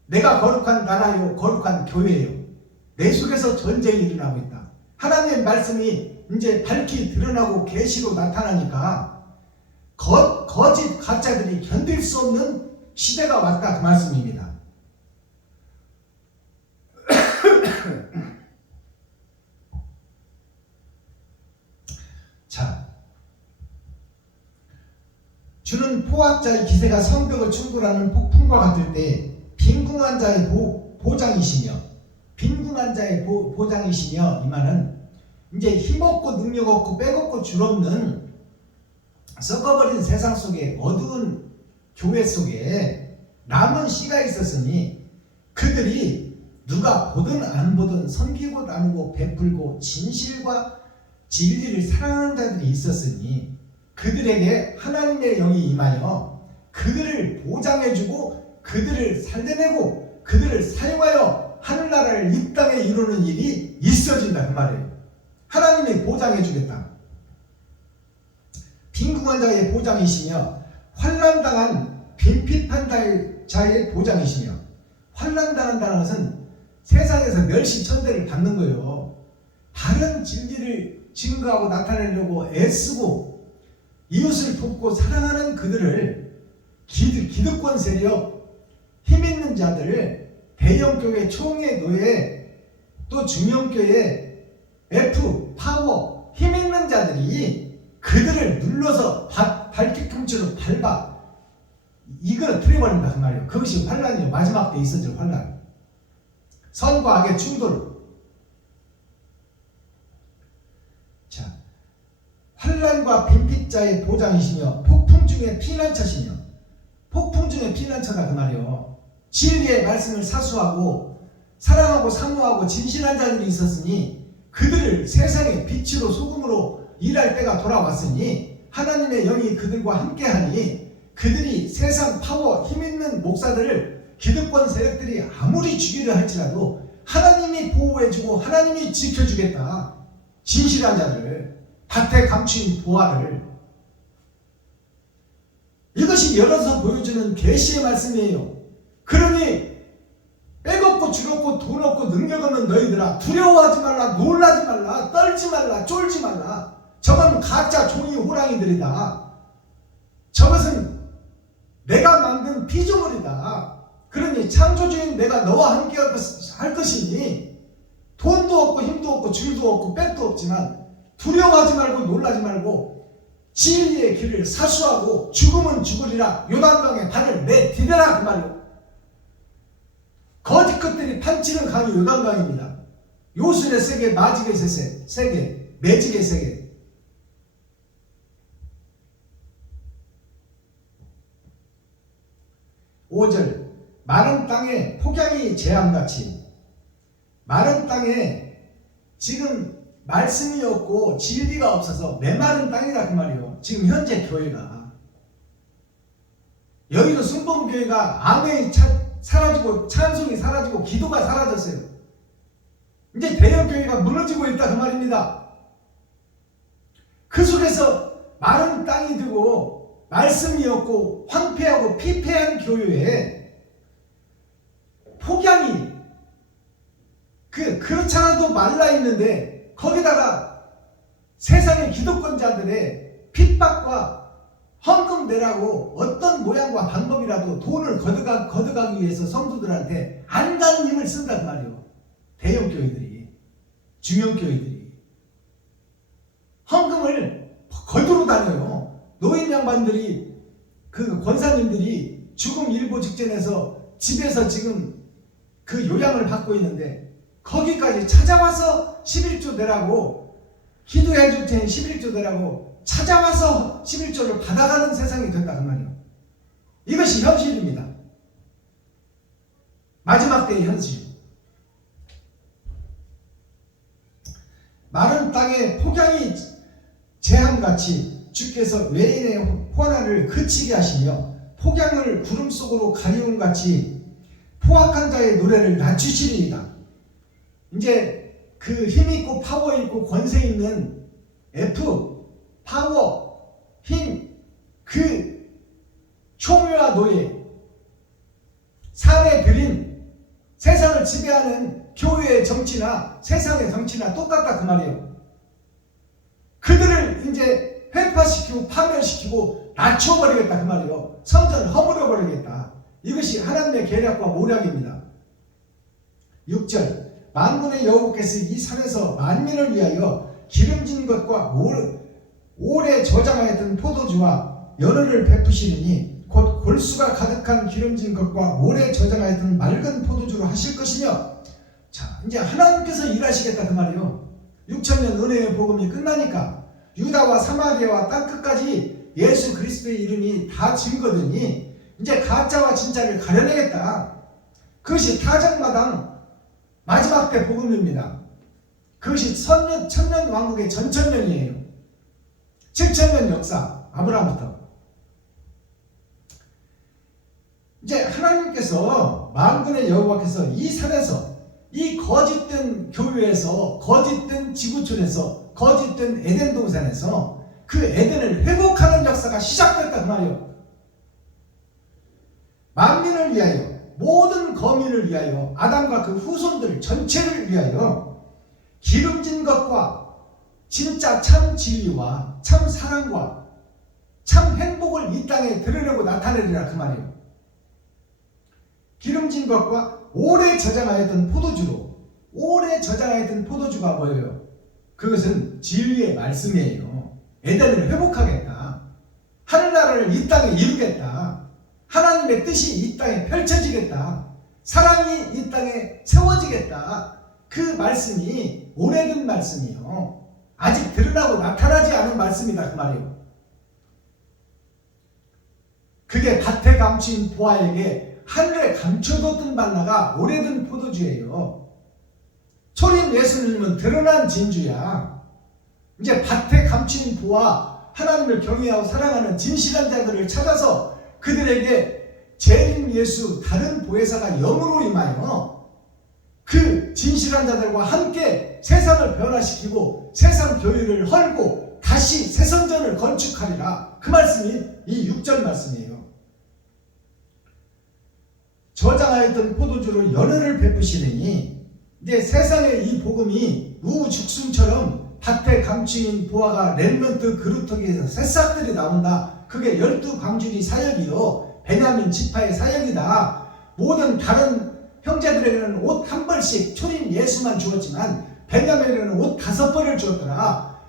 내가 거룩한 나라요, 거룩한 교회예요. 내 속에서 전쟁이 일어나고 있다. 하나님의 말씀이 이제 밝히 드러나고 계시로 나타나니까 거짓 가짜들이 견딜 수 없는 시대가 왔다 그 말씀입니다. 자, 주는 포악자의 기세가 성벽을 충돌하는 폭풍과 같을 때 빈궁한 자의 보장이시며, 빈궁한 자의 보장이시며, 이 말은 이제 힘없고 능력 없고 빼먹고 줄없는 썩어버린 세상 속에 어두운 교회 속에 남은 씨가 있었으니 그들이 누가 보든 안 보든 섬기고 나누고 베풀고 진실과 진리를 사랑하는 자들이 있었으니 그들에게 하나님의 영이 임하여 그들을 보장해주고 그들을 살려내고 그들을 사용하여 하늘나라를 이 땅에 이루는 일이 있어진다 그 말이에요. 하나님이 보장해주겠다. 빈궁한 자의 보장이시며 환난당한 빈핍한 자의 보장이시며, 환난당한다는 것은 세상에서 멸시천대를 받는 거예요. 바른 진리를 증거하고 나타내려고 애쓰고 이웃을 돕고 사랑하는 그들을 기득권 세력, 힘있는 자들, 대형교회 총회 노예, 또 중형교회 F, 파워, 힘있는 자들이 그들을 눌러서 발뒤꿈치로 밟아 이걸 풀어버린다 그 말이에요. 그것이 환난이에요. 마지막 때 있어질 환난. 선과 악의 충돌. 자, 환난과 빈핍자의 보장이시며 폭풍 중에 피난처시며, 폭풍 중에 피난처다 그 말이에요. 진리의 말씀을 사수하고 사랑하고 사모하고 진실한 자들이 있었으니 그들을 세상의 빛으로 소금으로 일할 때가 돌아왔으니 하나님의 영이 그들과 함께하니 그들이 세상 파워 힘있는 목사들을 기득권 세력들이 아무리 죽이려 할지라도 하나님이 보호해주고 하나님이 지켜주겠다. 진실한 자를, 밭에 감추인 보화를. 이것이 열어서 보여주는 계시의 말씀이에요. 그러니 빼먹고 줄었고 돈 없고 능력 없는 너희들아, 두려워하지 말라, 놀라지 말라, 떨지 말라, 쫄지 말라. 저건 가짜 종이 호랑이들이다. 저것은 내가 만든 피조물이다. 그러니 창조주인 내가 너와 함께 할 것이니 돈도 없고 힘도 없고 줄도 없고 백도 없지만 두려워하지 말고 놀라지 말고 진리의 길을 사수하고 죽으면 죽으리라. 요단강에 발을 내디뎌라 그 말이요. 거짓 것들이 판치는 강이 요단강입니다. 요술의 세계, 마직의 세계, 매직의 세계. 5절 마른 땅에 폭양이 재앙같이. 마른 땅에 지금 말씀이 없고 진리가 없어서 메마른 땅이라 그 말이에요. 지금 현재 교회가. 여기도 순복음교회가 아멘이 사라지고 찬송이 사라지고 기도가 사라졌어요. 이제 대형교회가 무너지고 있다 그 말입니다. 그 속에서 마른 땅이 되고 말씀이 없고 황폐하고 피폐한 교회에 폭양이 그렇지 않아도 말라있는데 거기다가 세상의 기득권자들의 핍박과 헌금 내라고 어떤 모양과 방법이라도 돈을 거둬가기 위해서 성도들한테 안간 힘을 쓴단 말이에요. 대형교회들이, 중형교회들이 헌금을 거두러 다녀요. 노인 양반들이, 그 권사님들이 죽음 일보 직전에서 집에서 지금 그 요양을 받고 있는데 거기까지 찾아와서 11조 내라고, 기도해 줄 테니 11조 내라고 찾아와서 11조를 받아가는 세상이 된다 그 말이에요. 이것이 현실입니다. 마지막 때의 현실. 마른 땅에 폭양이 재앙같이 주께서 외인의 호나를 그치게 하시며 폭양을 구름 속으로 가리움같이 포악한 자의 노래를 낮추시리이다. 이제 그 힘있고 파워 있고 권세 있는 F, 파워, 힘, 그 총회와 노예, 산에 들인 세상을 지배하는 교회의 정치나 세상의 정치나 똑같다 그 말이에요. 그들을 이제 회파시키고 파멸시키고 낮춰버리겠다 그 말이에요. 성전을 허물어버리겠다. 이것이 하나님의 계략과 모략입니다. 6절 만군의 여호와께서 이 산에서 만민을 위하여 기름진 것과 오래 저장하였던 포도주와 연어를 베푸시리니 곧 골수가 가득한 기름진 것과 오래 저장하였던 맑은 포도주로 하실 것이며. 자, 이제 하나님께서 일하시겠다 그 말이에요. 6천년 은혜의 복음이 끝나니까 유다와 사마리아와 땅끝까지 예수 그리스도의 이름이 다 증거되니 이제 가짜와 진짜를 가려내겠다. 그것이 타작마당 마지막 때 복음입니다. 그것이 천년 왕국의 전천년이에요. 7천년 역사, 아브라함부터. 이제 하나님께서, 만군의 여호와께서 이 산에서, 이 거짓된 교회에서, 거짓된 지구촌에서, 거짓된 에덴 동산에서 그 에덴을 회복하는 역사가 시작됐다 그 말이에요. 만민을 위하여, 모든 거민을 위하여, 아담과 그 후손들 전체를 위하여 기름진 것과 진짜 참 진리와 참 사랑과 참 행복을 이 땅에 드러내고 나타내리라 그 말이에요. 기름진 것과 오래 저장하였던 포도주로. 오래 저장하였던 포도주가 뭐예요? 그것은 진리의 말씀이에요. 에덴을 회복하겠다. 하늘나라를 이 땅에 이루겠다. 하나님의 뜻이 이 땅에 펼쳐지겠다. 사랑이 이 땅에 세워지겠다. 그 말씀이 오래된 말씀이요. 아직 드러나고 나타나지 않은 말씀이다 그 말이에요. 그게 밭에 감추인 보아에게 하늘에 감춰뒀던 만나가 오래된 포도주예요. 초림 예수님은 드러난 진주야. 이제 밭에 감추인 보아, 하나님을 경외하고 사랑하는 진실한 자들을 찾아서 그들에게 재림 예수 다른 보혜사가 영으로 임하여 그 진실한 자들과 함께 세상을 변화시키고 세상 교회를 헐고 다시 새성전을 건축하리라. 그 말씀이 이 6절 말씀이에요. 저장하였던 포도주로 연회를 베푸시느니 이제 세상의 이 복음이 우죽순처럼 밭에 감추인 보화가 렘넌트 그루터기에서 새싹들이 나온다. 그게 12광주리 사역이요, 베냐민 지파의 사역이다. 모든 다른 형제들에게는 옷 한 벌씩 초림 예수만 주었지만 베냐민에게는 옷 5벌을 주었더라.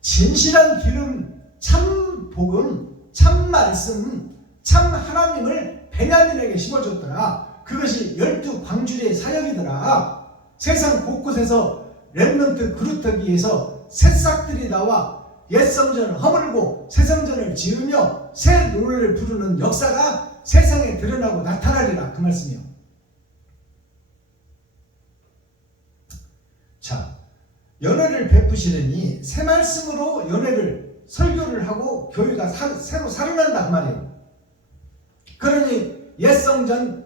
진실한 기름, 참 복음, 참 말씀, 참 하나님을 베냐민에게 심어줬더라. 그것이 12광주리의 사역이더라. 세상 곳곳에서 렘넌트 그루터기에서 새싹들이 나와 옛 성전을 허물고 새 성전을 지으며 새 노래를 부르는 역사가 세상에 드러나고 나타나리라. 그 말씀이요. 자, 연회를 베푸시느니 새 말씀으로 연회를 설교를 하고 교회가 새로 살아난다 그 말이에요. 그러니 옛 성전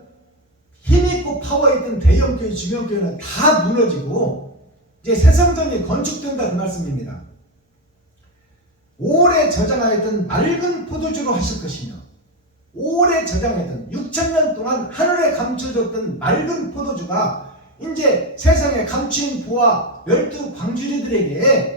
힘있고 파워있던 대형교회 중형교회는 다 무너지고 이제 새 성전이 건축된다 그 말씀입니다. 오래 저장하였던 맑은 포도주로 하실 것이며 오래 저장하였던 6,000년 동안 하늘에 감춰졌던 맑은 포도주가 이제 세상에 감추인 보화 12광주리들에게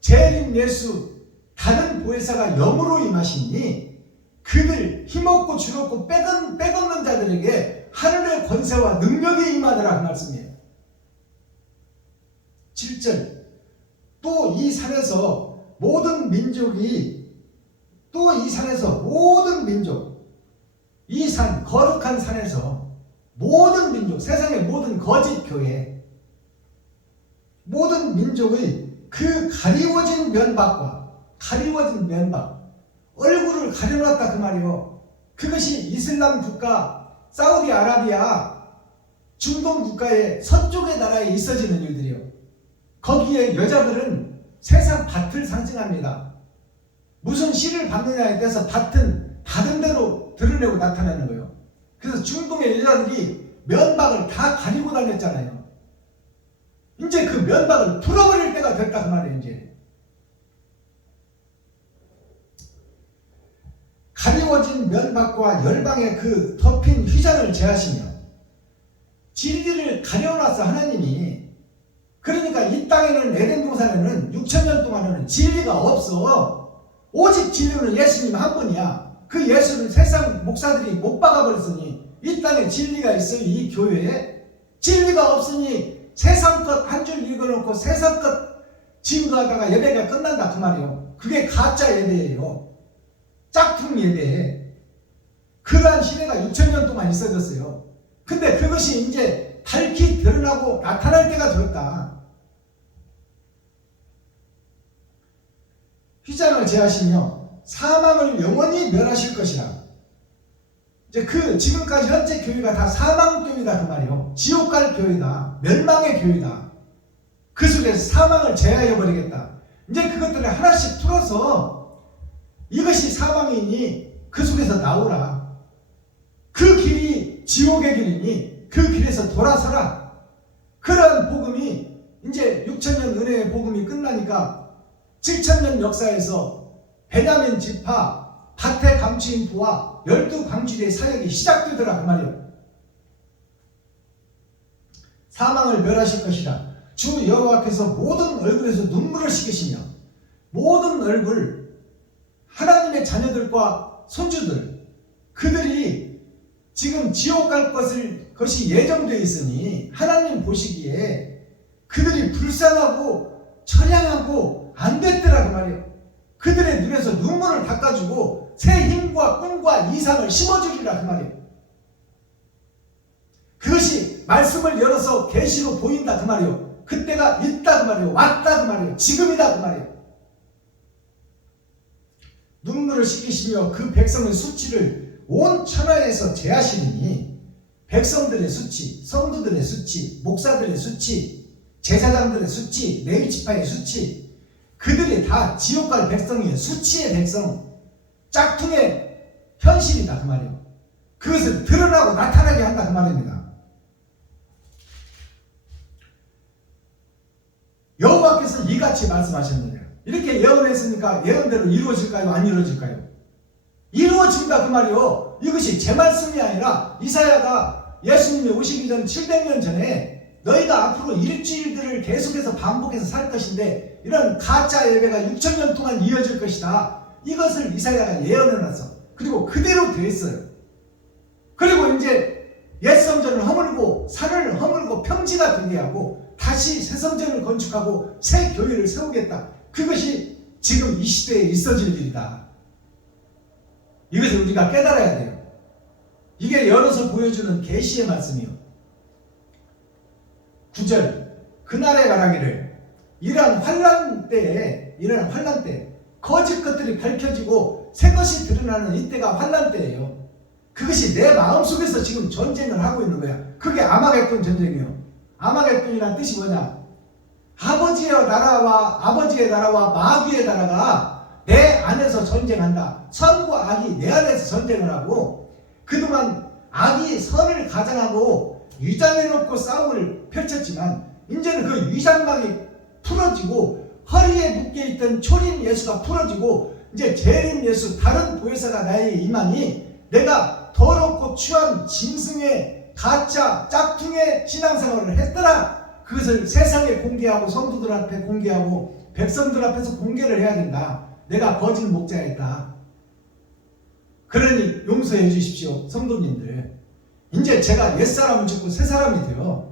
재림 예수 다른 보혜사가 영으로 임하시니 그들 힘없고 주먹고 빼걷는 자들에게 하늘의 권세와 능력이 임하더라 그 말씀이에요. 7절 또 이 산에서 모든 민족이 이 산 거룩한 산에서 모든 민족 세상의 모든 거짓 교회 모든 민족의 그 가리워진 면박과 얼굴을 가려놨다 그 말이요. 그것이 이슬람 국가 사우디아라비아 중동 국가의 서쪽의 나라에 있어지는 일들이요. 거기에 여자들은 세상 밭을 상징합니다. 무슨 씨를 받느냐에 대해서 밭은 받은 대로 드러내고 나타나는 거예요. 그래서 중동의 여자들이 면박을 다 가리고 다녔잖아요. 이제 그 면박을 풀어버릴 때가 됐다 그 말이에요. 이제 가리워진 면박과 열방의 그 덮인 휘장을 제하시며 진리를 가려놨어 하나님이. 그러니까 이 땅에는 에덴 동산에는 6,000년 동안에는 진리가 없어. 오직 진리는 예수님 한 분이야. 그 예수를 세상 목사들이 못 박아버렸으니 이 땅에 진리가 있어요. 이 교회에 진리가 없으니 세상 것 한 줄 읽어놓고 세상 것 증거하다가 예배가 끝난다 그 말이에요. 그게 가짜 예배예요. 짝퉁 예배. 그러한 시대가 6,000년 동안 있어졌어요. 근데 그것이 이제 밝히 드러나고 나타날 때가 되었다. 휘장을 제하시며 사망을 영원히 멸하실 것이라. 이제 지금까지 현재 교회가 다 사망 교회다 그 말이에요. 지옥 갈 교회다. 멸망의 교회다. 그 속에서 사망을 제하여 버리겠다. 이제 그것들을 하나씩 풀어서 이것이 사망이니 그 속에서 나오라. 그 길이 지옥의 길이니 그 길에서 돌아서라. 그런 복음이 이제 6,000년 은혜의 복음이 끝나니까 7,000년 역사에서 베냐민 지파 밭에 감추인 보화 12광주리의 사역이 시작되더라 그 말이에요. 사망을 멸하실 것이라. 주 여호와께서 모든 얼굴에서 눈물을 씻기시며 모든 얼굴 하나님의 자녀들과 손주들 그들이 지금 지옥 갈 것이 예정되어 있으니 하나님 보시기에 그들이 불쌍하고 처량하고 안 됐더라 그 말이에요. 그들의 눈에서 눈물을 닦아주고 새 힘과 꿈과 이상을 심어주리라 그 말이에요. 그것이 말씀을 열어서 계시로 보인다 그 말이에요. 그때가 있다 그 말이에요. 왔다 그 말이에요. 지금이다 그 말이에요. 눈물을 씻기시며 그 백성의 수치를 온 천하에서 제하시니 백성들의 수치, 성도들의 수치, 목사들의 수치, 제사장들의 수치, 레위 지파의 수치 그들이 다 지옥 갈 백성이에요. 수치의 백성, 짝퉁의 현실이다 그 말이에요. 그것을 드러나고 나타나게 한다 그 말입니다. 여호와께서 이같이 말씀하셨느니라. 이렇게 예언했으니까 예언대로 이루어질까요? 안 이루어질까요? 이루어진다 그 말이요. 이것이 제 말씀이 아니라 이사야가 예수님이 오시기 전 700년 전에 너희가 앞으로 일주일들을 계속해서 반복해서 살 것인데 이런 가짜 예배가 6,000년 동안 이어질 것이다. 이것을 이사야가 예언해놨어. 그리고 그대로 됐어요. 그리고 이제 옛 성전을 허물고 산을 허물고 평지가 되게 하고 다시 새 성전을 건축하고 새 교회를 세우겠다. 그것이 지금 이 시대에 있어질 일이다. 이것을 우리가 깨달아야 돼요. 이게 열어서 보여주는 계시의 말씀이요. 9절 그날에 말하기를 이러한 환난 때에 거짓 것들이 밝혀지고 새 것이 드러나는 이때가 환난 때예요. 그것이 내 마음속에서 지금 전쟁을 하고 있는 거야. 그게 아마겟돈 전쟁이에요. 아마겟돈이란 뜻이 뭐냐? 아버지의 나라와 마귀의 나라가 내 안에서 전쟁한다. 선과 악이 내 안에서 전쟁을 하고 그동안 악이 선을 가장하고 위장해놓고 싸움을 펼쳤지만 이제는 그 위장막이 풀어지고 허리에 묶여있던 초림 예수가 풀어지고 이제 재림 예수 다른 보혜사가 나에게 임하니 내가 더럽고 추한 짐승의 가짜 짝퉁의 신앙생활을 했더라. 그것을 세상에 공개하고 성도들 앞에 공개하고 백성들 앞에서 공개를 해야 된다. 내가 거짓 목자였다. 그러니 용서해 주십시오. 성도님들, 이제 제가 옛사람을 죽고 새사람이 되어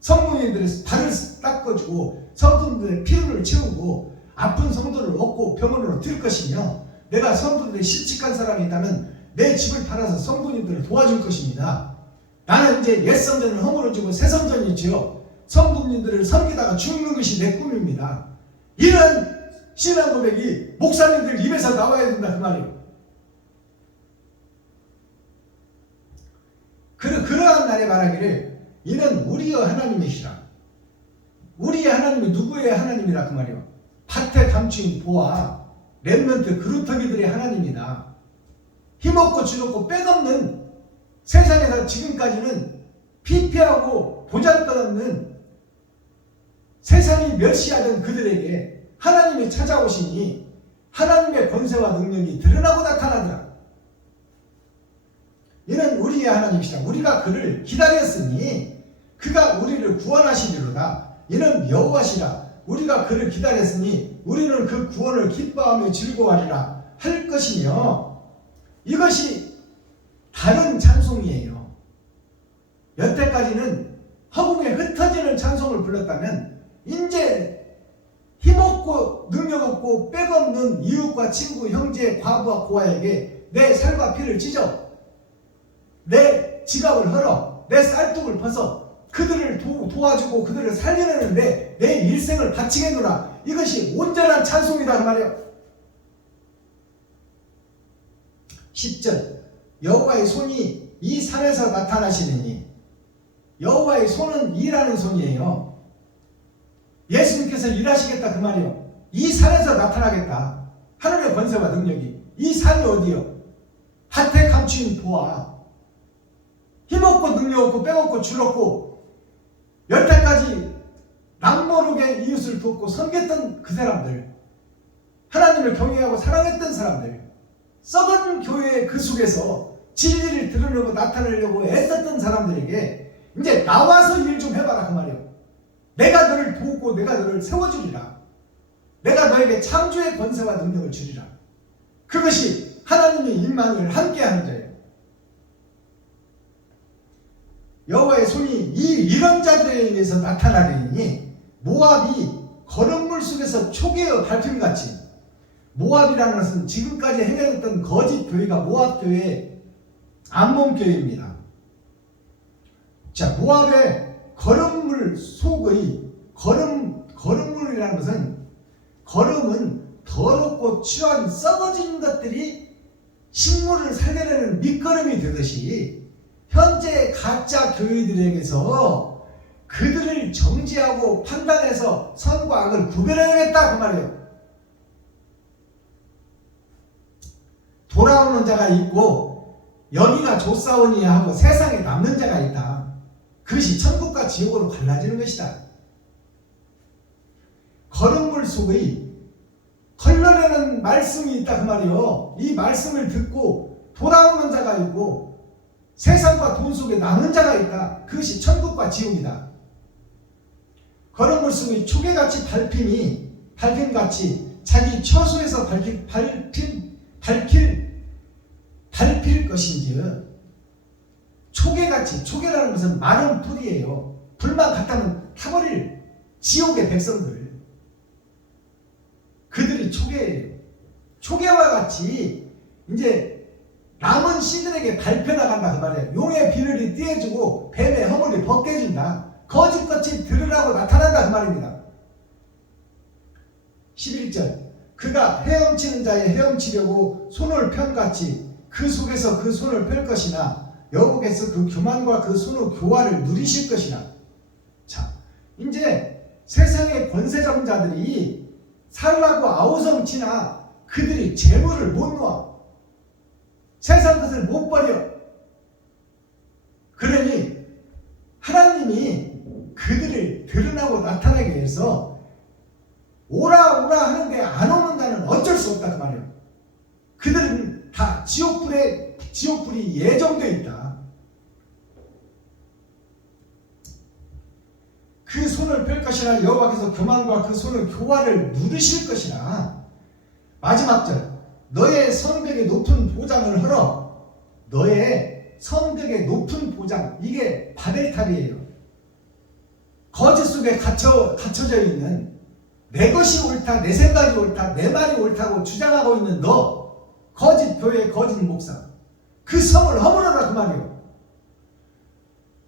성도님들의 발을 닦아주고 성도님들의 피로를 채우고 아픈 성도를 얻고 병원으로 들 것이며 내가 성도들의 실직한 사람이 있다면 내 집을 팔아서 성도님들을 도와줄 것입니다. 나는 이제 옛 성전을 허물어주고 새 성전을 지어 성도님들을 섬기다가 죽는 것이 내 꿈입니다. 이런 신앙 고백이 목사님들 입에서 나와야 된다 그 말이에요. 그러한 날에 말하기를 이는 우리의 하나님이시라. 우리의 하나님이 누구의 하나님이라 그 말이에요. 밭에 감추인 보아 렘넌트 그루터기들의 하나님이다. 힘없고 주없고 빼없는 세상에서 지금까지는 피폐하고 보잘것없는 세상이 멸시하던 그들에게 하나님이 찾아오시니 하나님의 권세와 능력이 드러나고 나타나더라. 이는 우리의 하나님이시라. 우리가 그를 기다렸으니 그가 우리를 구원하시리로다. 이는 여호와시라. 우리가 그를 기다렸으니 우리는 그 구원을 기뻐하며 즐거워하리라 할 것이며 이것이 다른 찬송이에요. 여태까지는 허공에 흩어지는 찬송을 불렀다면 이제 힘없고 능력없고 빽없는 이웃과 친구, 형제, 과부와 고아에게 내 살과 피를 찢어 내 지갑을 헐어 내 쌀뚝을 벗어 그들을 도와주고 그들을 살려내는데 내 일생을 바치겠노라. 이것이 온전한 찬송이다 그 말이에요. 10절 여호와의 손이 이 산에서 나타나시느니 여호와의 손은 일하는 손이에요. 예수님께서 일하시겠다 그 말이에요. 이 산에서 나타나겠다. 하늘의 권세와 능력이. 이 산이 어디요? 밭에 감추인 보아 힘없고 능력없고 빼없고 줄없고 여태까지 남모르게 이웃을 돕고 섬겼던 그 사람들, 하나님을 경외하고 사랑했던 사람들, 썩은 교회의 그 속에서 진리를 드러내고 나타내려고 애썼던 사람들에게 이제 나와서 일 좀 해봐라 그 말이에요. 내가 너를 돕고 내가 너를 세워주리라. 내가 너에게 창조의 권세와 능력을 주리라. 그것이 하나님의 임마누엘 함께하는 자예요. 여호와의 손이 이런 자들에 의해서 나타나리니 모압이 거름물 속에서 초계의 밟힘같이. 모압이라는 것은 지금까지 행해졌던 거짓 교회가 모압 교회 암몬 교회입니다. 자, 모압의 거름물 속의 거름물이라는 것은 거름은 더럽고 추한 썩어진 것들이 식물을 살려내는 밑거름이 되듯이 현재 가짜 교회들에게서 그들을 정지하고 판단해서 선과 악을 구별해야겠다 그 말이에요. 돌아오는 자가 있고 여기가 좋사오니야 하고 세상에 남는 자가 있다. 그것이 천국과 지옥으로 갈라지는 것이다. 거름물 속의 걸러내는 말씀이 있다 그 말이요. 이 말씀을 듣고 돌아오는 자가 있고 세상과 돈 속에 남는 자가 있다. 그것이 천국과 지옥이다. 거름물 속의 초계같이 밟힘같이 자기 처소에서 밟힐 것인지 초계같이, 초계라는 것은 마른 풀이에요. 불만 갖다면 타버릴 지옥의 백성들, 그들이 초계예요. 초계와 같이 이제 남은 씨들에게 밟혀나간다 그 말이에요. 용의 비늘이 떼어주고 뱀의 허물이 벗겨진다. 거짓같이 들으라고 나타난다 그 말입니다. 11절 그가 헤엄치는 자의 헤엄치려고 손을 편같이 그 속에서 그 손을 펼 것이나 여국에서 그 교만과 그 손의 교화를 누리실 것이나. 자, 이제 세상의 권세 잡은 자들이 살라고 아우성치나 그들이 재물을 못 놓아. 세상 것을 못 버려. 그러니 하나님이 그들을 드러나고 나타나기 위해서 오라 오라 하는데 안 오는 자는 어쩔 수 없다 그 말이에요. 그들은 다 지옥불이 예정되어 있다. 그 손을 펼 것이나 여호와께서 교만과 그 손의 교화를 누르실 것이라. 마지막 절 너의 성벽의 높은 보장을 헐어. 너의 성벽의 높은 보장, 이게 바벨탑이에요. 거짓 속에 갇혀져 있는 내 것이 옳다, 내 생각이 옳다, 내 말이 옳다고 주장하고 있는 너, 거짓 교회, 거짓 목사, 그 성을 허물어라 그 말이에요.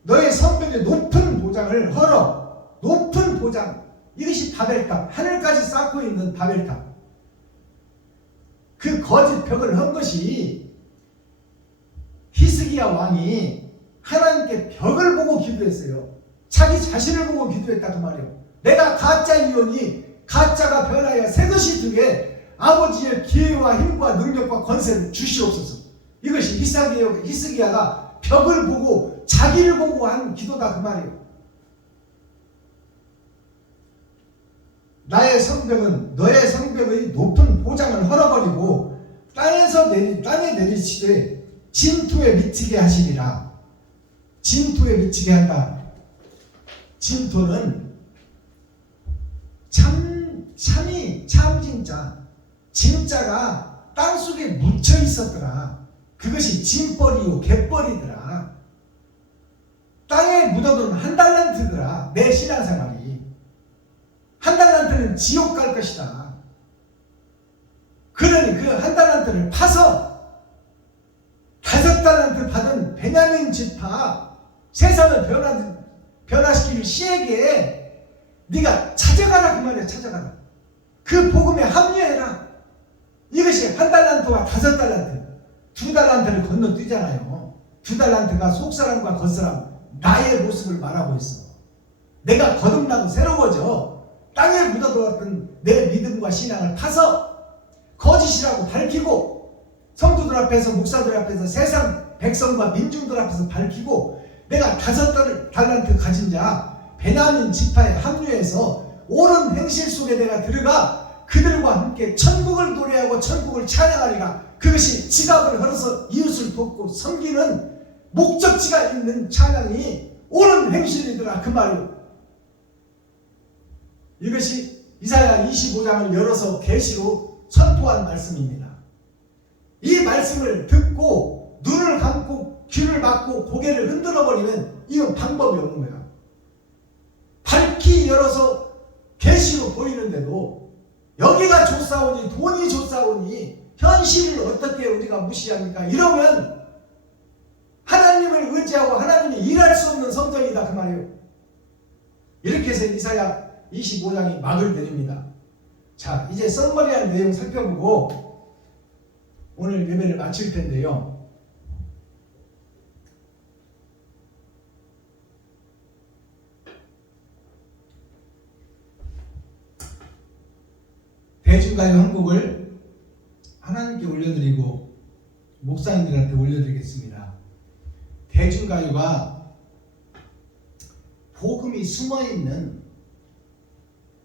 너의 성벽의 높은 보장을 헐어. 높은 보장, 이것이 바벨탑, 하늘까지 쌓고 있는 바벨탑. 그 거짓 벽을 한 것이 히스기야 왕이 하나님께 벽을 보고 기도했어요. 자기 자신을 보고 기도했다 그 말이에요. 내가 가짜이오니 가짜가 변하여 새 것이 되게 아버지의 기회와 힘과 능력과 권세를 주시옵소서. 이것이 히스기야가 벽을 보고 자기를 보고 한 기도다 그 말이에요. 나의 성벽은 너의 성벽의 높은 보장을 헐어버리고 땅에 내리시되 진토에 미치게 하시리라. 진토에 미치게 한다. 진토는 참 진짜가 땅속에 묻혀 있었더라. 그것이 진벌이요 갯벌이더라. 땅에 묻어두면 한 달란트더라. 내 신앙생활이 한 달란트는 지옥 갈 것이다. 그러니 그 한 달란트를 파서 5달란트 받은 베냐민 지파, 세상을 변화시킬 씨에게 네가 찾아가라 그 말이야. 찾아가라. 그 복음에 합류해라. 이것이 한 달란트와 5달란트, 2달란트를 건너뛰잖아요. 2달란트가 속사람과 겉사람, 나의 모습을 말하고 있어. 내가 거듭나고 새로워져. 땅에 묻어두었던 내 믿음과 신앙을 파서 거짓이라고 밝히고, 성도들 앞에서, 목사들 앞에서, 세상 백성과 민중들 앞에서 밝히고, 내가 5달란트 가진 자 베냐민 지파에 합류해서 옳은 행실 속에 내가 들어가 그들과 함께 천국을 노래하고 천국을 찬양하리라. 그것이 지갑을 헐어서 이웃을 돕고 섬기는 목적지가 있는 찬양이 옳은 행실이더라 그 말이요. 이것이 이사야 25장을 열어서 계시로 선포한 말씀입니다. 이 말씀을 듣고 눈을 감고 귀를 막고 고개를 흔들어 버리면 이건 방법이 없는 거야. 밝히 열어서 계시로 보이는데도 여기가 좋사오니 돈이 좋사오니 현실을 어떻게 우리가 무시합니까? 이러면 하나님을 의지하고 하나님이 일할 수 없는 성전이다 그 말이에요. 이렇게 해서 이사야 25장이 막을 내립니다. 자, 이제 썸머리한 내용 살펴보고 오늘 예배를 마칠 텐데요. 대중가요 한 곡을 하나님께 올려드리고 목사님들한테 올려드리겠습니다. 대중가요가 복음이 숨어있는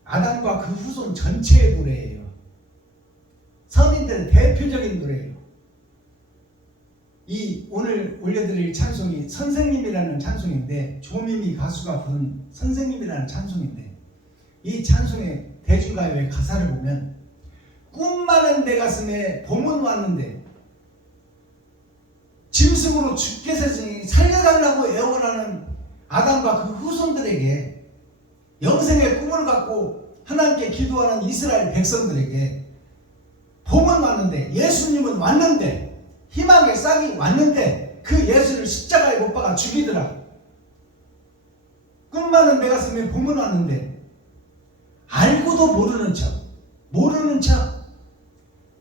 아담과 그 후손 전체의 노래예요. 서민들의 대표적인 노래예요. 이 오늘 올려드릴 찬송이 선생님이라는 찬송인데, 조미미 가수가 부른 선생님이라는 찬송인데, 이 찬송의 대중가요의 가사를 보면 꿈 많은 내 가슴에 봄은 왔는데 짐승으로 주께서 살려달라고 애원하는 아담과 그 후손들에게, 영생의 꿈을 갖고 하나님께 기도하는 이스라엘 백성들에게 봄은 왔는데, 예수님은 왔는데, 희망의 싹이 왔는데 그 예수를 십자가에 못 박아 죽이더라. 꿈 많은 내 가슴에 봄은 왔는데 알고도 모르는 척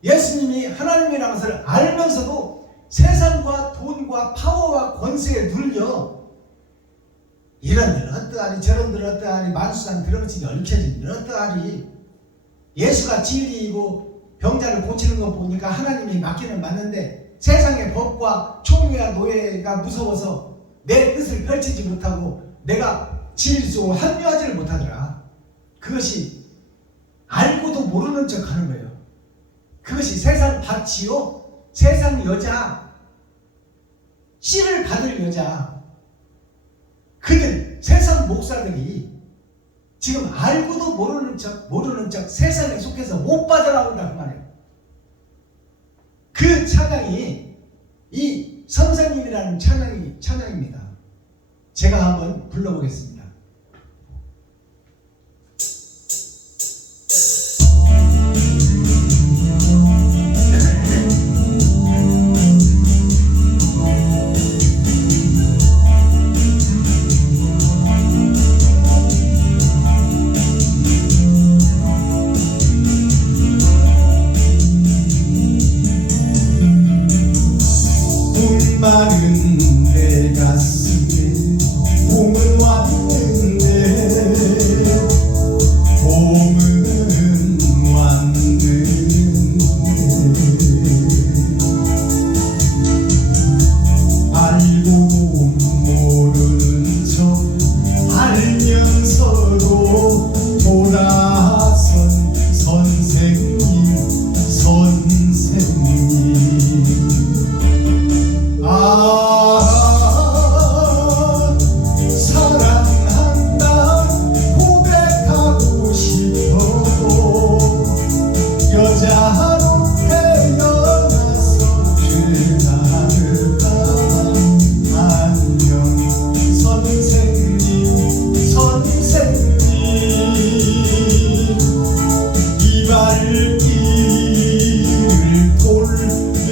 예수님이 하나님이라는 것을 알면서도 세상과 돈과 파워와 권세에 눌려 이런들 어떠하리 저런들 어떠하리 만수산 들어붙이니 얽혀지니 어떠하리, 예수가 진리이고 병자를 고치는 거 보니까 하나님이 맡기는 맞는데 세상의 법과 총회와 노예가 무서워서 내 뜻을 펼치지 못하고 내가 진리속으로 합류하지를 못하더라. 그것이 알고도 모르는 척 하는 거예요. 그것이 세상 밭이요, 세상 여자, 씨를 받을 여자, 그들 세상 목사들이 지금 알고도 모르는 척 세상에 속해서 못 빠져나온다고 말해요. 그 찬양이 이 선생님이라는 찬양입니다. 제가 한번 불러보겠습니다. 많은 내 가슴에 봄은 왔는데 봄은 왔는데 알고도 모르는 척 알면서도 돌아선 선생님 사랑한다 고백하고 싶어도 여자로 태어나서 죄나를까. 안녕 선생님 이 발길을 돌립니다.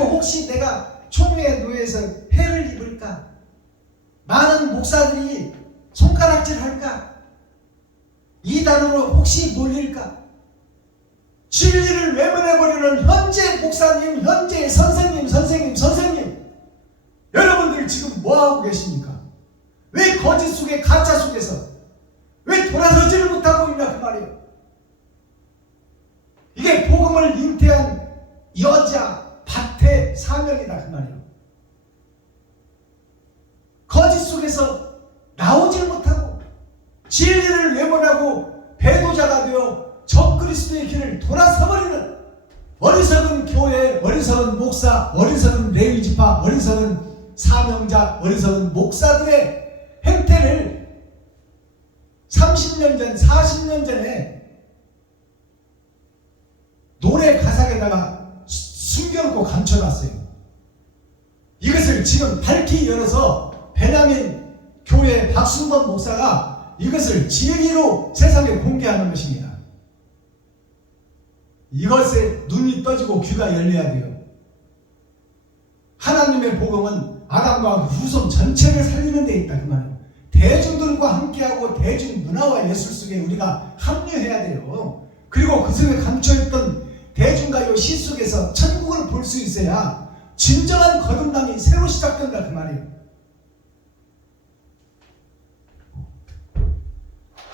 혹시 내가 총회에 노예해서 해를 입을까? 많은 목사들이 손가락질 할까? 이 단어로 혹시 뭘일까? 진리를 외면해버리는 현재 목사님, 현재 선생님, 여러분들 지금 뭐하고 계십니까? 왜 거짓 속에 가짜 속에서 왜 돌아서지를 못하고 있나 그 말이에요. 이게 복음을 잉태한 여자 밭의 사명이다 그 말이에요. 거짓 속에서 나오질 못하고 진리를 외면하고 배도자가 되어 적그리스도의 길을 돌아서버리는 어리석은 교회, 어리석은 목사, 어리석은 레위지파, 어리석은 사명자, 어리석은 목사들의 행태를 30년 전, 40년 전에 노래 가사에다가 숨겨놓고 감춰놨어요. 이것을 지금 밝히 열어서 베냐민 교회 박순범 목사가 이것을 진리로 세상에 공개하는 것입니다. 이것에 눈이 떠지고 귀가 열려야 돼요. 하나님의 복음은 아담과 후손 전체를 살리는 데 있다 그 말이에요. 대중들과 함께하고 대중문화와 예술 속에 우리가 합류해야 돼요. 그리고 그 속에 감춰있던 대중가요 시 속에서 천국을 볼 수 있어야 진정한 거듭남이 새로 시작된다 그 말이에요.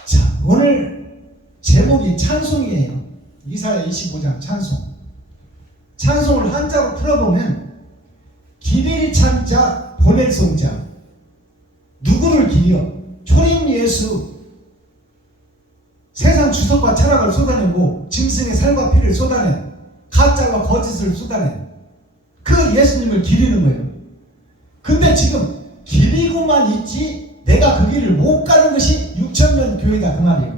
자, 오늘 제목이 찬송이에요. 이사야 25장 찬송. 찬송을 한자로 풀어보면 기릴 찬자 보낼 송자. 누구를 기려? 초림 예수. 세상 주석과 철학을 쏟아내고 짐승의 살과 피를 쏟아낸 가짜와 거짓을 쏟아낸 그 예수님을 기리는 거예요. 근데 지금 기리고만 있지 내가 그 길을 못 가는 것이 6천년 교회다 그 말이에요.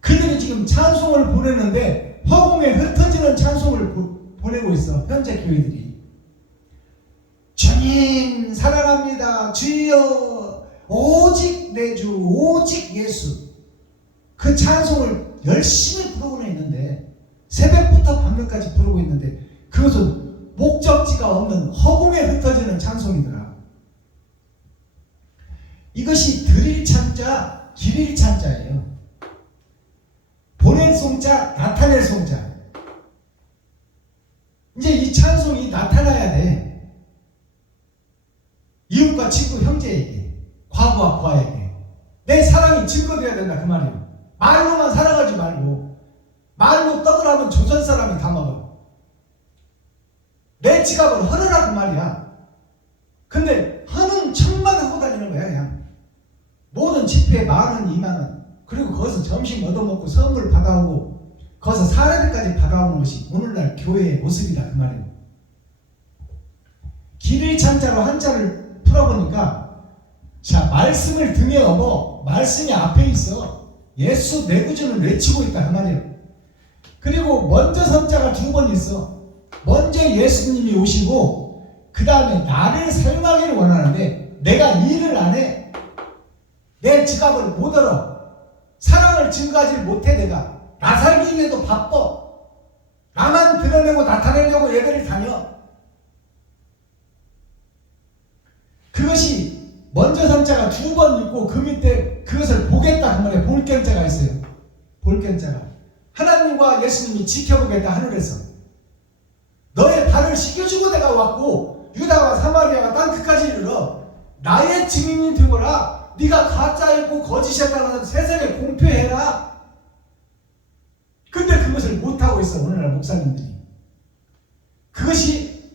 그들이 지금 찬송을 보내는데 허공에 흩어지는 찬송을 보내고 있어. 현재 교회들이. 주님 사랑합니다. 주여 오직 내 주 오직 예수. 그 찬송을 열심히 부르고는 있는데 새벽부터 밤늦까지 부르고 있는데 그것은 목적지가 없는 허공에 흩어지는 찬송이더라. 이것이 드릴 찬자 기릴 찬자예요. 보낼 송자, 나타낼 송자. 이제 이 찬송이 나타나야 돼. 이웃과 친구, 형제에게, 과부와 부하에게 내 사랑이 증거되어야 된다 그 말이에요. 말로만 사랑하지 말고 말로 떡을 하면 조선 사람이 다 먹어. 내 지갑을 허르라 그 말이야. 근데 허는 척만 하고 다니는 거야 그냥. 모든 집회에 10,000원, 20,000원 그리고 거기서 점심 얻어먹고 선물 받아오고 거기서 사례비까지 받아오는 것이 오늘날 교회의 모습이다 그 말이에요. 기릴 찬자로 한자를 풀어보니까 자 말씀을 등에 업어 말씀이 앞에 있어. 예수 내 구주는 외치고 있다 그 말이에요. 그리고 먼저 선자가 2번 있어. 먼저 예수님이 오시고 그 다음에 나를 사용하기를 원하는데 내가 일을 안 해. 내 지갑을 못 얻어. 사랑을 증거하지 못해. 내가 나 살기 위해도 바빠. 나만 드러내고 나타내려고 예배를 다녀. 그것이 먼저 선자가 2번 있고 그 밑에 그것을 보겠다 그 말이에요. 볼견자가 있어요. 볼견자가 하나님과 예수님이 지켜보겠다 하늘에서. 너의 발을 씻겨주고 내가 왔고 유다와 사마리아가 땅끝까지 이르러 나의 증인이 되거라. 네가 가짜였고 거짓이었다고 해서 세상에 공표해라. 근데 그것을 못하고 있어 오늘날 목사님들이. 그것이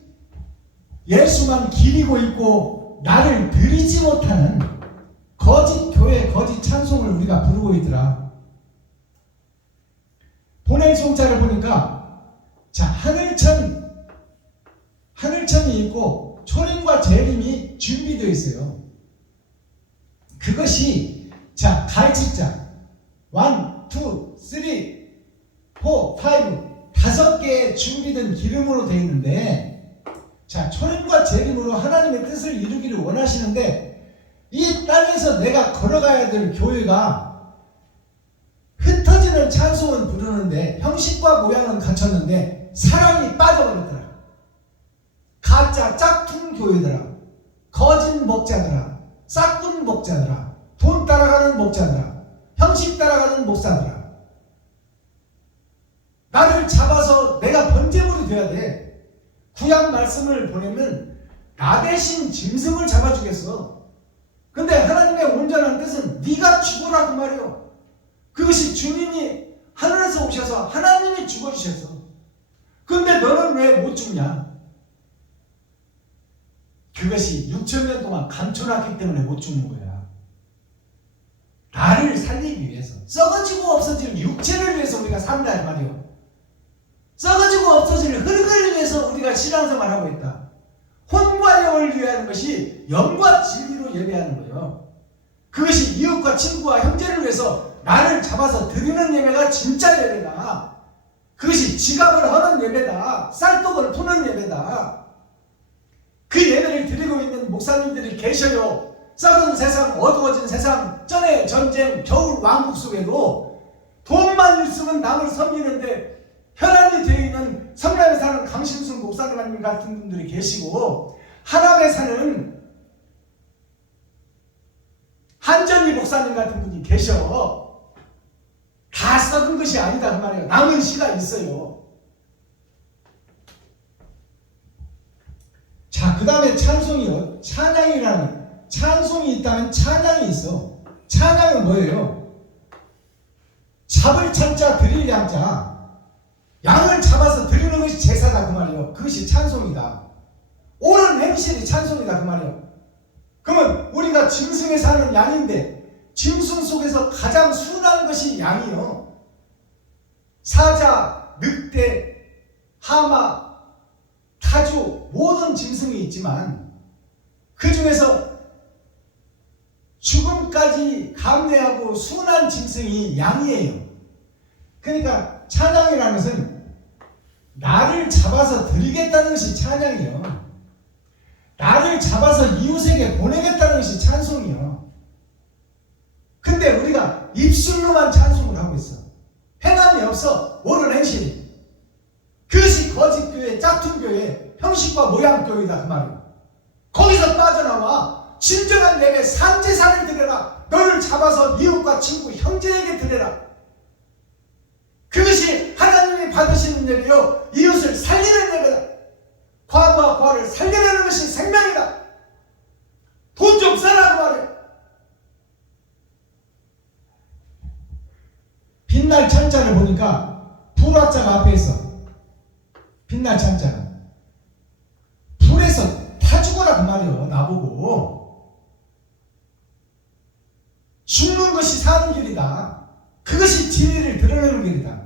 예수만 기리고 있고 나를 드리지 못하는 거짓 교회 거짓 찬송을 우리가 부르고 있더라. 보낼 송자를 보니까 자 하늘천이 있고 초림과 재림이 준비되어 있어요. 그것이 자 가르치자 1, 2, 3, 4, 5 5개의 준비된 기름으로 되어 있는데 자 초림과 재림으로 하나님의 뜻을 이루기를 원하시는데 이 땅에서 내가 걸어가야 될 교회가 흩어지는 찬송은 부르는데 형식과 모양은 갖췄는데 사랑이 빠져버렸더라. 가짜 짝퉁 교회더라. 거짓 목자더라. 싹군 목자더라. 돈 따라가는 목자더라. 형식 따라가는 목사들아, 나를 잡아서 내가 번제물이 돼야 돼. 구약 말씀을 보내면 나 대신 짐승을 잡아주겠어. 근데 하나님의 온전한 뜻은 네가 죽어라 그 말이요. 그것이 주님이 하늘에서 오셔서 하나님이 죽어주셔서. 근데 너는 왜 못 죽냐? 그것이 6,000년 동안 감춰놨기 때문에 못 죽는 거야. 나를 살리기 위해서, 썩어지고 없어질 육체를 위해서 우리가 산다 말이요. 썩어지고 없어질 흙을 위해서 우리가 신앙생활을 하고 있다. 혼과 영을 위하는 것이 영과 진리로 예배하는 거예요. 그것이 이웃과 친구와 형제를 위해서 나를 잡아서 드리는 예배가 진짜 예배다. 그것이 지갑을 하는 예배다. 쌀떡을 푸는 예배다. 그 예배를 드리고 있는 목사님들이 계셔요. 썩은 세상, 어두워진 세상, 전에 전쟁, 겨울 왕국 속에도 돈만 있으면 남을 섬기는데 혈안이 되어 있는 성남에 사는 강신순 목사님 같은 분들이 계시고, 하남에 사는 한전희 목사님 같은 분이 계셔. 다 썩은 것이 아니다 그 말이에요. 남은 씨가 있어요. 자, 그 다음에 찬송이요. 찬송이 있다면 찬양이 있어. 찬양은 뭐예요? 잡을 찬자 드릴 양자, 양을 잡아서 드리는 것이 제사다 그 말이에요. 그것이 찬송이다. 옳은 행실이 찬송이다 그 말이에요. 그러면 우리가 짐승에 사는 양인데 짐승 속에서 가장 순한 것이 양이요. 사자, 늑대, 하마, 타주 모든 짐승이 있지만 그 중에서 죽음까지 감내하고 순한 짐승이 양이에요. 그러니까 찬양이라는 것은 나를 잡아서 드리겠다는 것이 찬양이에요. 나를 잡아서 이웃에게 보내겠다는 것이 찬송이에요. 근데 우리가 입술로만 찬송을 하고 있어. 행함이 없어. 옳은 행실이. 그것이 거짓교회, 짝퉁교회, 형식과 모양교회다 그 말이에요. 거기서 빠져나와 진정한 예배, 산제사를 드려라. 너를 잡아서 이웃과 친구, 형제에게 드려라. 그것이 하나님이 받으시는 예배요, 이웃을 살리는 예배다. 과부와 과를 살려내는 것이 생명이다. 돈 좀 써라고 말해. 빛날 찬자를 보니까 불화자가 앞에 있어. 빛날 찬자가 불에서 타 죽어라 그 말이에요. 나보고 죽는 것이 사는 길이다. 그것이 진리를 드러내는 길이다.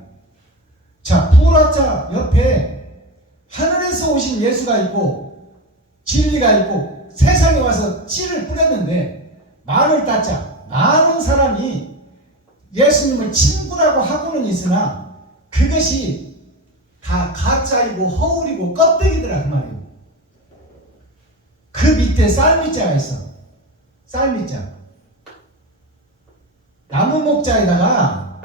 자, 불화자 옆에 하늘에서 오신 예수가 있고 진리가 있고 세상에 와서 씨를 뿌렸는데 마늘 따자 많은 사람이 예수님을 친구라고 하고는 있으나 그것이 다 가짜이고 허울이고 껍데기더라 그 말이에요. 그 밑에 쌀밑자가 있어. 쌀밑자. 나무 목자에다가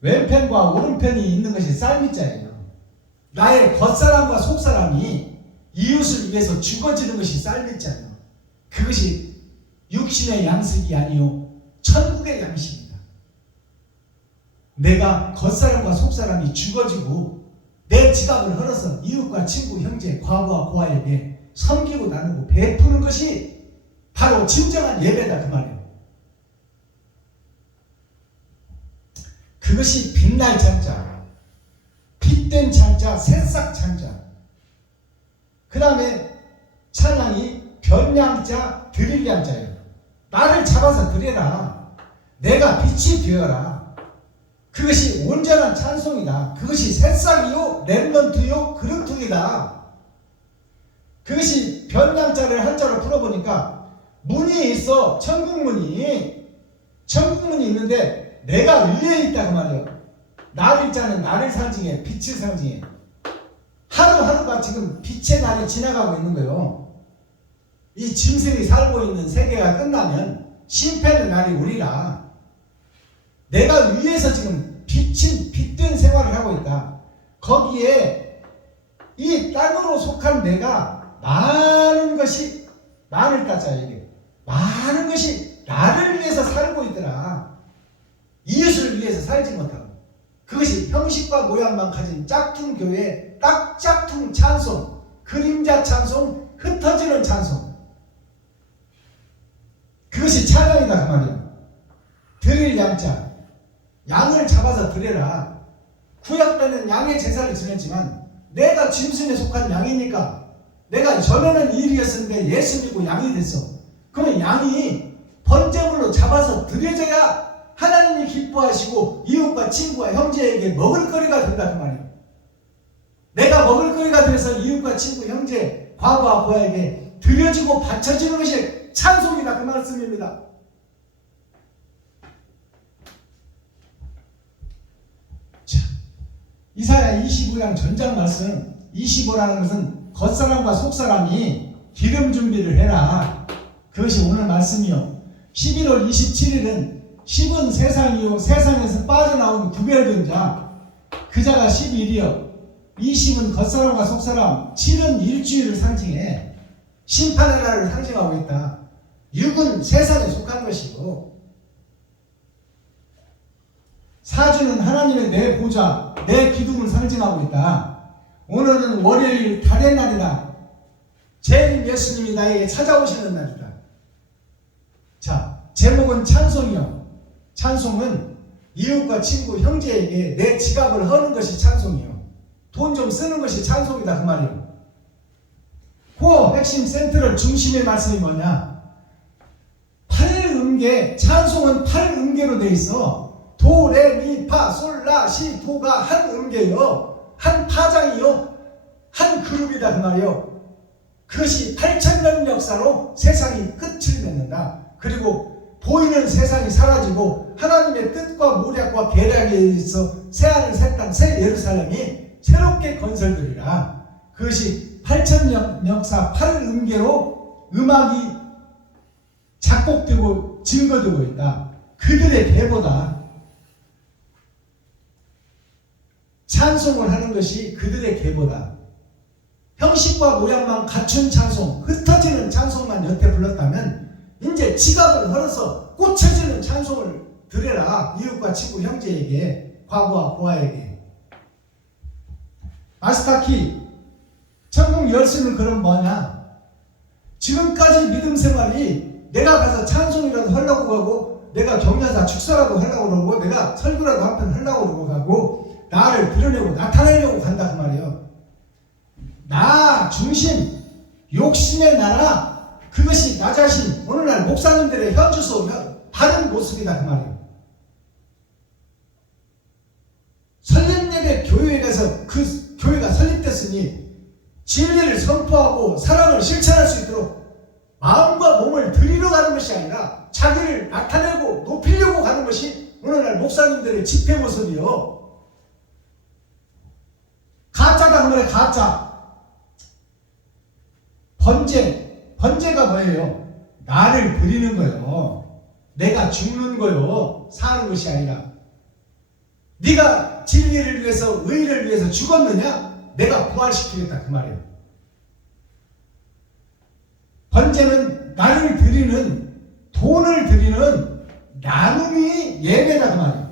왼편과 오른편이 있는 것이 쌀밑자예요. 나의 겉사람과 속사람이 이웃을 위해서 죽어지는 것이 쌀밑자예요. 그것이 육신의 양식이 아니요 천국의 양식이다. 내가 겉사람과 속사람이 죽어지고 내 지갑을 헐어서 이웃과 친구, 형제, 과부와 고아에게 섬기고 나누고 베푸는 것이 바로 진정한 예배다 그 말이에요. 그것이 빛날 찬자, 빛된 찬자, 새싹 찬자. 그 다음에 찬양이 변양자, 드릴 양자예요. 나를 잡아서 드려라. 내가 빛이 되어라. 그것이 온전한 찬송이다. 그것이 새싹이요 렘넌트요 그릇퉁이다. 그것이 변양자를 한자로 풀어보니까 문이 있어. 천국문이 있는데 내가 위에 있다 그 말이에요. 나를 자는 나를 상징해. 빛을 상징해. 하루하루가 지금 빛의 날이 지나가고 있는 거예요. 이 짐승이 살고 있는 세계가 끝나면 심판의 날이 오리라. 내가 위에서 지금 빛된 생활을 하고 있다. 거기에 이 땅으로 속한 내가 많은 것이 나를 따자 이게 많은 것이 나를 위해서 살고 있더라. 이웃을 위해서 살지 못하고 그것이 형식과 모양만 가진 짝퉁 교회, 딱 짝퉁 찬송, 그림자 찬송, 흩어지는 찬송. 그것이 찬양이다 그 말이야. 드릴 양자, 양을 잡아서 드려라. 구약 때는 양의 제사를 지냈지만 내가 짐승에 속한 양이니까 내가 전에는 일이었는데 예수 믿고 양이 됐어. 그러면 양이 번제물로 잡아서 드려져야 하나님이 기뻐하시고 이웃과 친구와 형제에게 먹을거리가 된다 그 말이에요. 내가 먹을거리가 돼서 이웃과 친구, 형제, 과부와 고아에게 드려지고 바쳐지는 것이 찬송이다 그 말씀입니다. 자, 이사야 25장 전장 말씀 25라는 것은 겉사람과 속사람이 기름 준비를 해라. 그것이 오늘 말씀이요. 11월 27일은 10은 세상이요 세상에서 빠져나온 구별된 자 그 자가 11이요 20은 겉사람과 속사람 7은 일주일을 상징해 심판의 날을 상징하고 있다. 6은 세상에 속한 것이고 4주는 하나님의 내 보좌 내 기둥을 상징하고 있다. 오늘은 월요일 달의 날이다. 재림 예수님이 나에게 찾아오시는 날이다. 자, 제목은 찬송이요. 찬송은 이웃과 친구, 형제에게 내 지갑을 허는 것이 찬송이요. 돈 좀 쓰는 것이 찬송이다 그 말이에요. 코어 핵심 센트럴 중심의 말씀이 뭐냐? 8음계, 찬송은 8음계로 되어 있어. 도, 레, 미, 파, 솔, 라, 시, 도가 한 음계요. 한 파장이요. 한 그룹이다 그 말이에요. 그것이 8,000년 역사로 세상이 끝을 맺는다. 그리고 보이는 세상이 사라지고 하나님의 뜻과 모략과 계략에 의해서 새하늘 새 땅 새 예루살렘이 새롭게 건설되리라. 그것이 8,000년 역사 8음계로 음악이 작곡되고 증거되고 있다. 그들의 계보다 찬송을 하는 것이 그들의 계보다. 형식과 모양만 갖춘 찬송, 흩어지는 찬송만 여태 불렀다면 이제 지갑을 헐어서 꽂혀지는 찬송을 드려라. 이웃과 친구, 형제에게, 과부와 고아에게. 마스터키, 천국 열쇠는 그럼 뭐냐? 지금까지 믿음 생활이 내가 가서 찬송이라도 하려고 하고 내가 경야사 축사라도 하려고 그러고 내가 설교라도 한 편 하려고 그러고 가고 나를 드러내고 나타내려고 간다 그 말이에요. 나 중심, 욕심의 나라, 그것이 나 자신, 오늘날 목사님들의 현주소 바른 모습이다 그 말이에요. 설립예배 교회에 가서 그 교회가 설립됐으니 진리를 선포하고 사랑을 실천할 수 있도록 마음과 몸을 드리러 가는 것이 아니라 자기를 나타내고 높이려고 가는 것이 오늘날 목사님들의 집회 모습이요. 가짜다 그 말이에요. 가짜. 번제가 뭐예요? 나를 드리는 거예요. 내가 죽는 거예요. 사는 것이 아니라. 네가 진리를 위해서 의를 위해서 죽었느냐? 내가 부활시키겠다 그 말이에요. 번제는 나를 드리는, 돈을 드리는 나눔이 예배다 그 말이에요.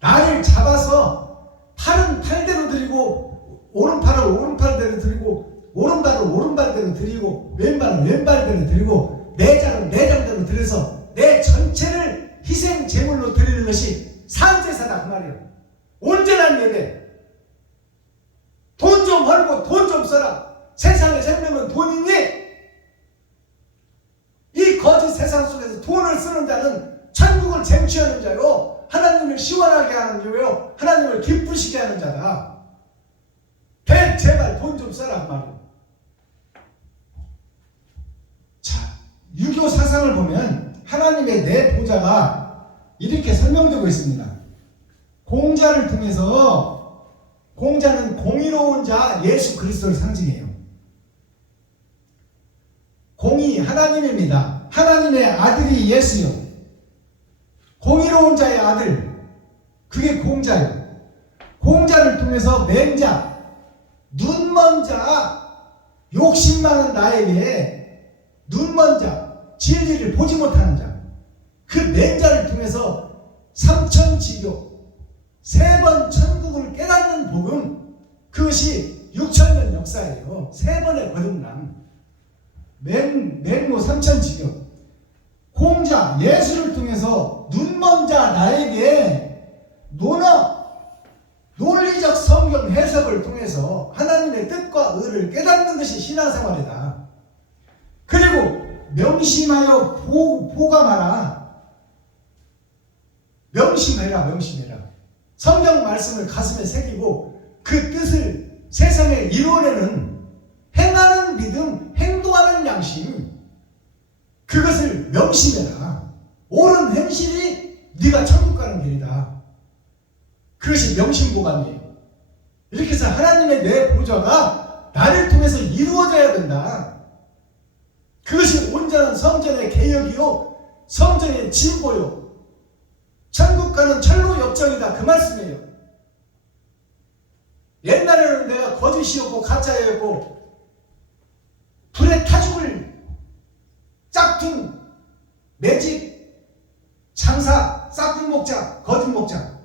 나를 잡아서 팔은 팔대로 드리고 오른팔은 오른팔대로 드리고 오른발은 오른발대로 드리고 왼발은 왼발대로 드리고 내장은 내장대로 드려서 내 전체를 희생 제물로 드리는 것이 산제사다 그 말이에요. 온전한 예배. 돈 좀 벌고 돈 좀 써라. 세상의 생명은 돈이니 이 거짓 세상 속에서 돈을 쓰는 자는 천국을 쟁취하는 자요, 하나님을 시원하게 하는 자요, 하나님을 기쁘시게 하는 자다. 제발 돈 좀 써라 그 말이에요. 자, 유교 사상을 보면 하나님의 내 보좌가 이렇게 설명되고 있습니다. 공자를 통해서, 공자는 공의로운 자 예수 그리스도를 상징해요. 공의 하나님입니다. 하나님의 아들이 예수요. 공의로운 자의 아들, 그게 공자요. 공자를 통해서 맹자, 눈먼 자, 욕심 많은 나에게 눈먼 자, 진리를 보지 못하는 자, 그 맹자를 통해서 삼천지교 3번 천국을 깨닫는 복음, 그것이 6천년 역사예요. 3번의 거듭남, 맹모 삼천지교, 공자 예수를 통해서 눈먼 자 나에게 논리적 성경 해석을 통해서 하나님의 뜻과 의를 깨닫는 것이 신앙생활이다. 그리고 명심하여 보감하라. 명심해라. 성경 말씀을 가슴에 새기고 그 뜻을 세상에 이루어내는 행하는 믿음, 행동하는 양심, 그것을 명심해라. 옳은 행실이 네가 천국 가는 길이다. 그것이 명심보감이에요. 이렇게 해서 하나님의 내 보좌가 나를 통해서 이루어져야 된다. 그것이 온전한 성전의 개혁이요, 성전의 진보요, 천국 가는 철로 역정이다, 그 말씀이에요. 옛날에는 내가 거짓이었고 가짜였고 불에 타 죽을 짝퉁, 매직, 장사, 싹둑 목자, 거짓 목자,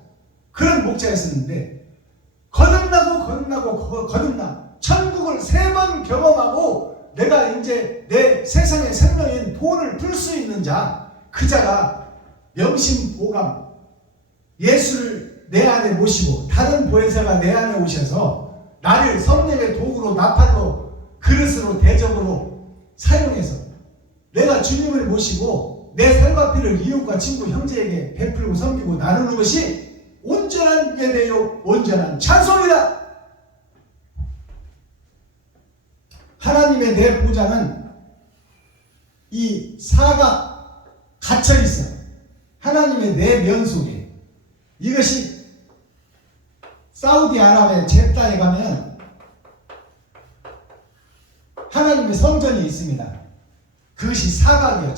그런 목자였었는데 거듭나 천국을 3번 경험하고 내가 이제 내 세상의 생명인 돈을 풀 수 있는 자, 그 자가 명심보감, 예수를 내 안에 모시고 다른 보혜사가 내 안에 오셔서 나를 성령의 도구로, 나팔로, 그릇으로, 대접으로 사용해서 내가 주님을 모시고 내 살과 피를 이웃과 친구, 형제에게 베풀고 섬기고 나누는 것이 온전한 예배요, 온전한 찬송이다. 하나님의 내 보좌는 이 사각 갇혀 있어. 하나님의 내 면 속에. 이것이 사우디아라비아 제다에 가면 하나님의 성전이 있습니다. 그것이 사각이에요.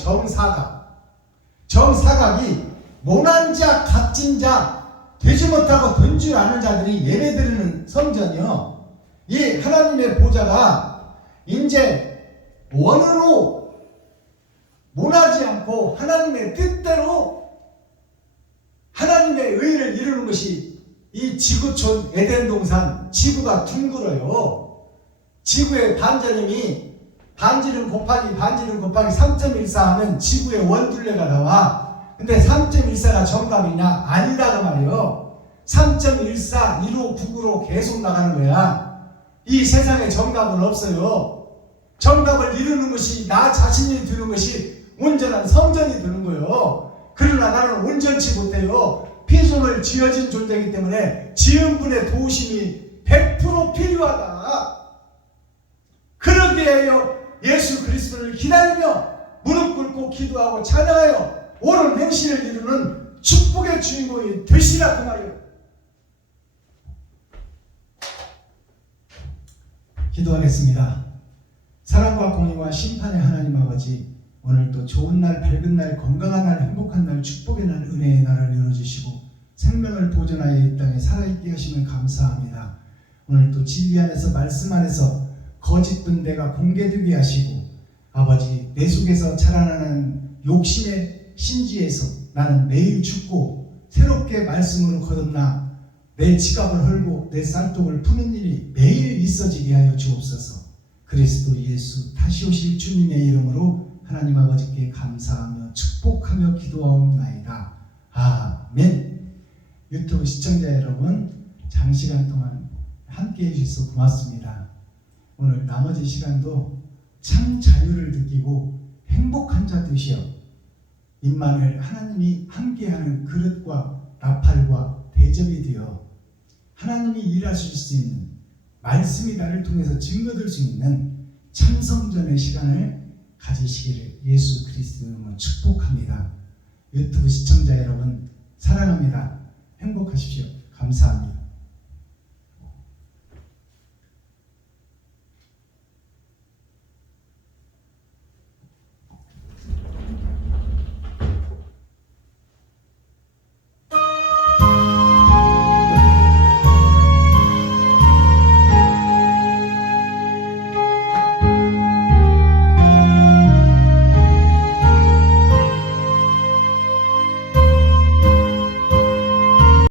정사각이 모난 자, 갇힌 자, 되지 못하고 된 줄 아는 자들이 예배드리는 성전이요. 이 하나님의 보좌가 이제 원으로 모나지 않고 하나님의 뜻대로 하나님의 의를 이루는 것이 이 지구촌 에덴 동산, 지구가 둥글어요. 지구의 반전임이 반지름 곱하기 3.14 하면 지구의 원둘레가 나와. 근데 3.14가 정답이냐? 아니라고 말이에요. 3.14, 1호, 9구로 계속 나가는 거야. 이 세상에 정답은 없어요. 정답을 이루는 것이 나 자신이 되는 것이 온전한 성전이 되는 거예요. 그러나 나는 온전치 못해요. 피조물 지어진 존재이기 때문에 지음분의 도우심이 100% 필요하다. 그러기에요 예수 그리스도를 기다리며 무릎 꿇고 기도하고 찬양하여 옳은 행실을 이루는 축복의 주인공이 되시라, 그 말이에요. 기도하겠습니다. 사랑과 공의와 심판의 하나님 아버지, 오늘도 좋은 날, 밝은 날, 건강한 날, 행복한 날, 축복의 날, 은혜의 날을 열어주시고 생명을 보존하여 이 땅에 살아있게 하심을 감사합니다. 오늘도 진리 안에서, 말씀 안에서 거짓된 내가 공개되게 하시고, 아버지, 내 속에서 자라나는 욕심의 심지에서 나는 매일 죽고 새롭게 말씀으로 거듭나 내 지갑을 헐고 내 쌀독을 푸는 일이 매일 있어지게 하여 주옵소서. 그리스도 예수 다시 오실 주님의 이름으로 하나님 아버지께 감사하며 축복하며 기도하옵나이다. 아멘. 유튜브 시청자 여러분, 장시간 동안 함께 해주셔서 고맙습니다. 오늘 나머지 시간도 참 자유를 느끼고 행복한 자 되시어 임만을 하나님이 함께하는 그릇과 나팔과 대접이 되어 하나님이 일하실 수 있는, 말씀이 나를 통해서 증거될 수 있는 참성전의 시간을 가지시기를 예수 그리스도 이름으로 축복합니다. 유튜브 시청자 여러분 사랑합니다. 행복하십시오. 감사합니다.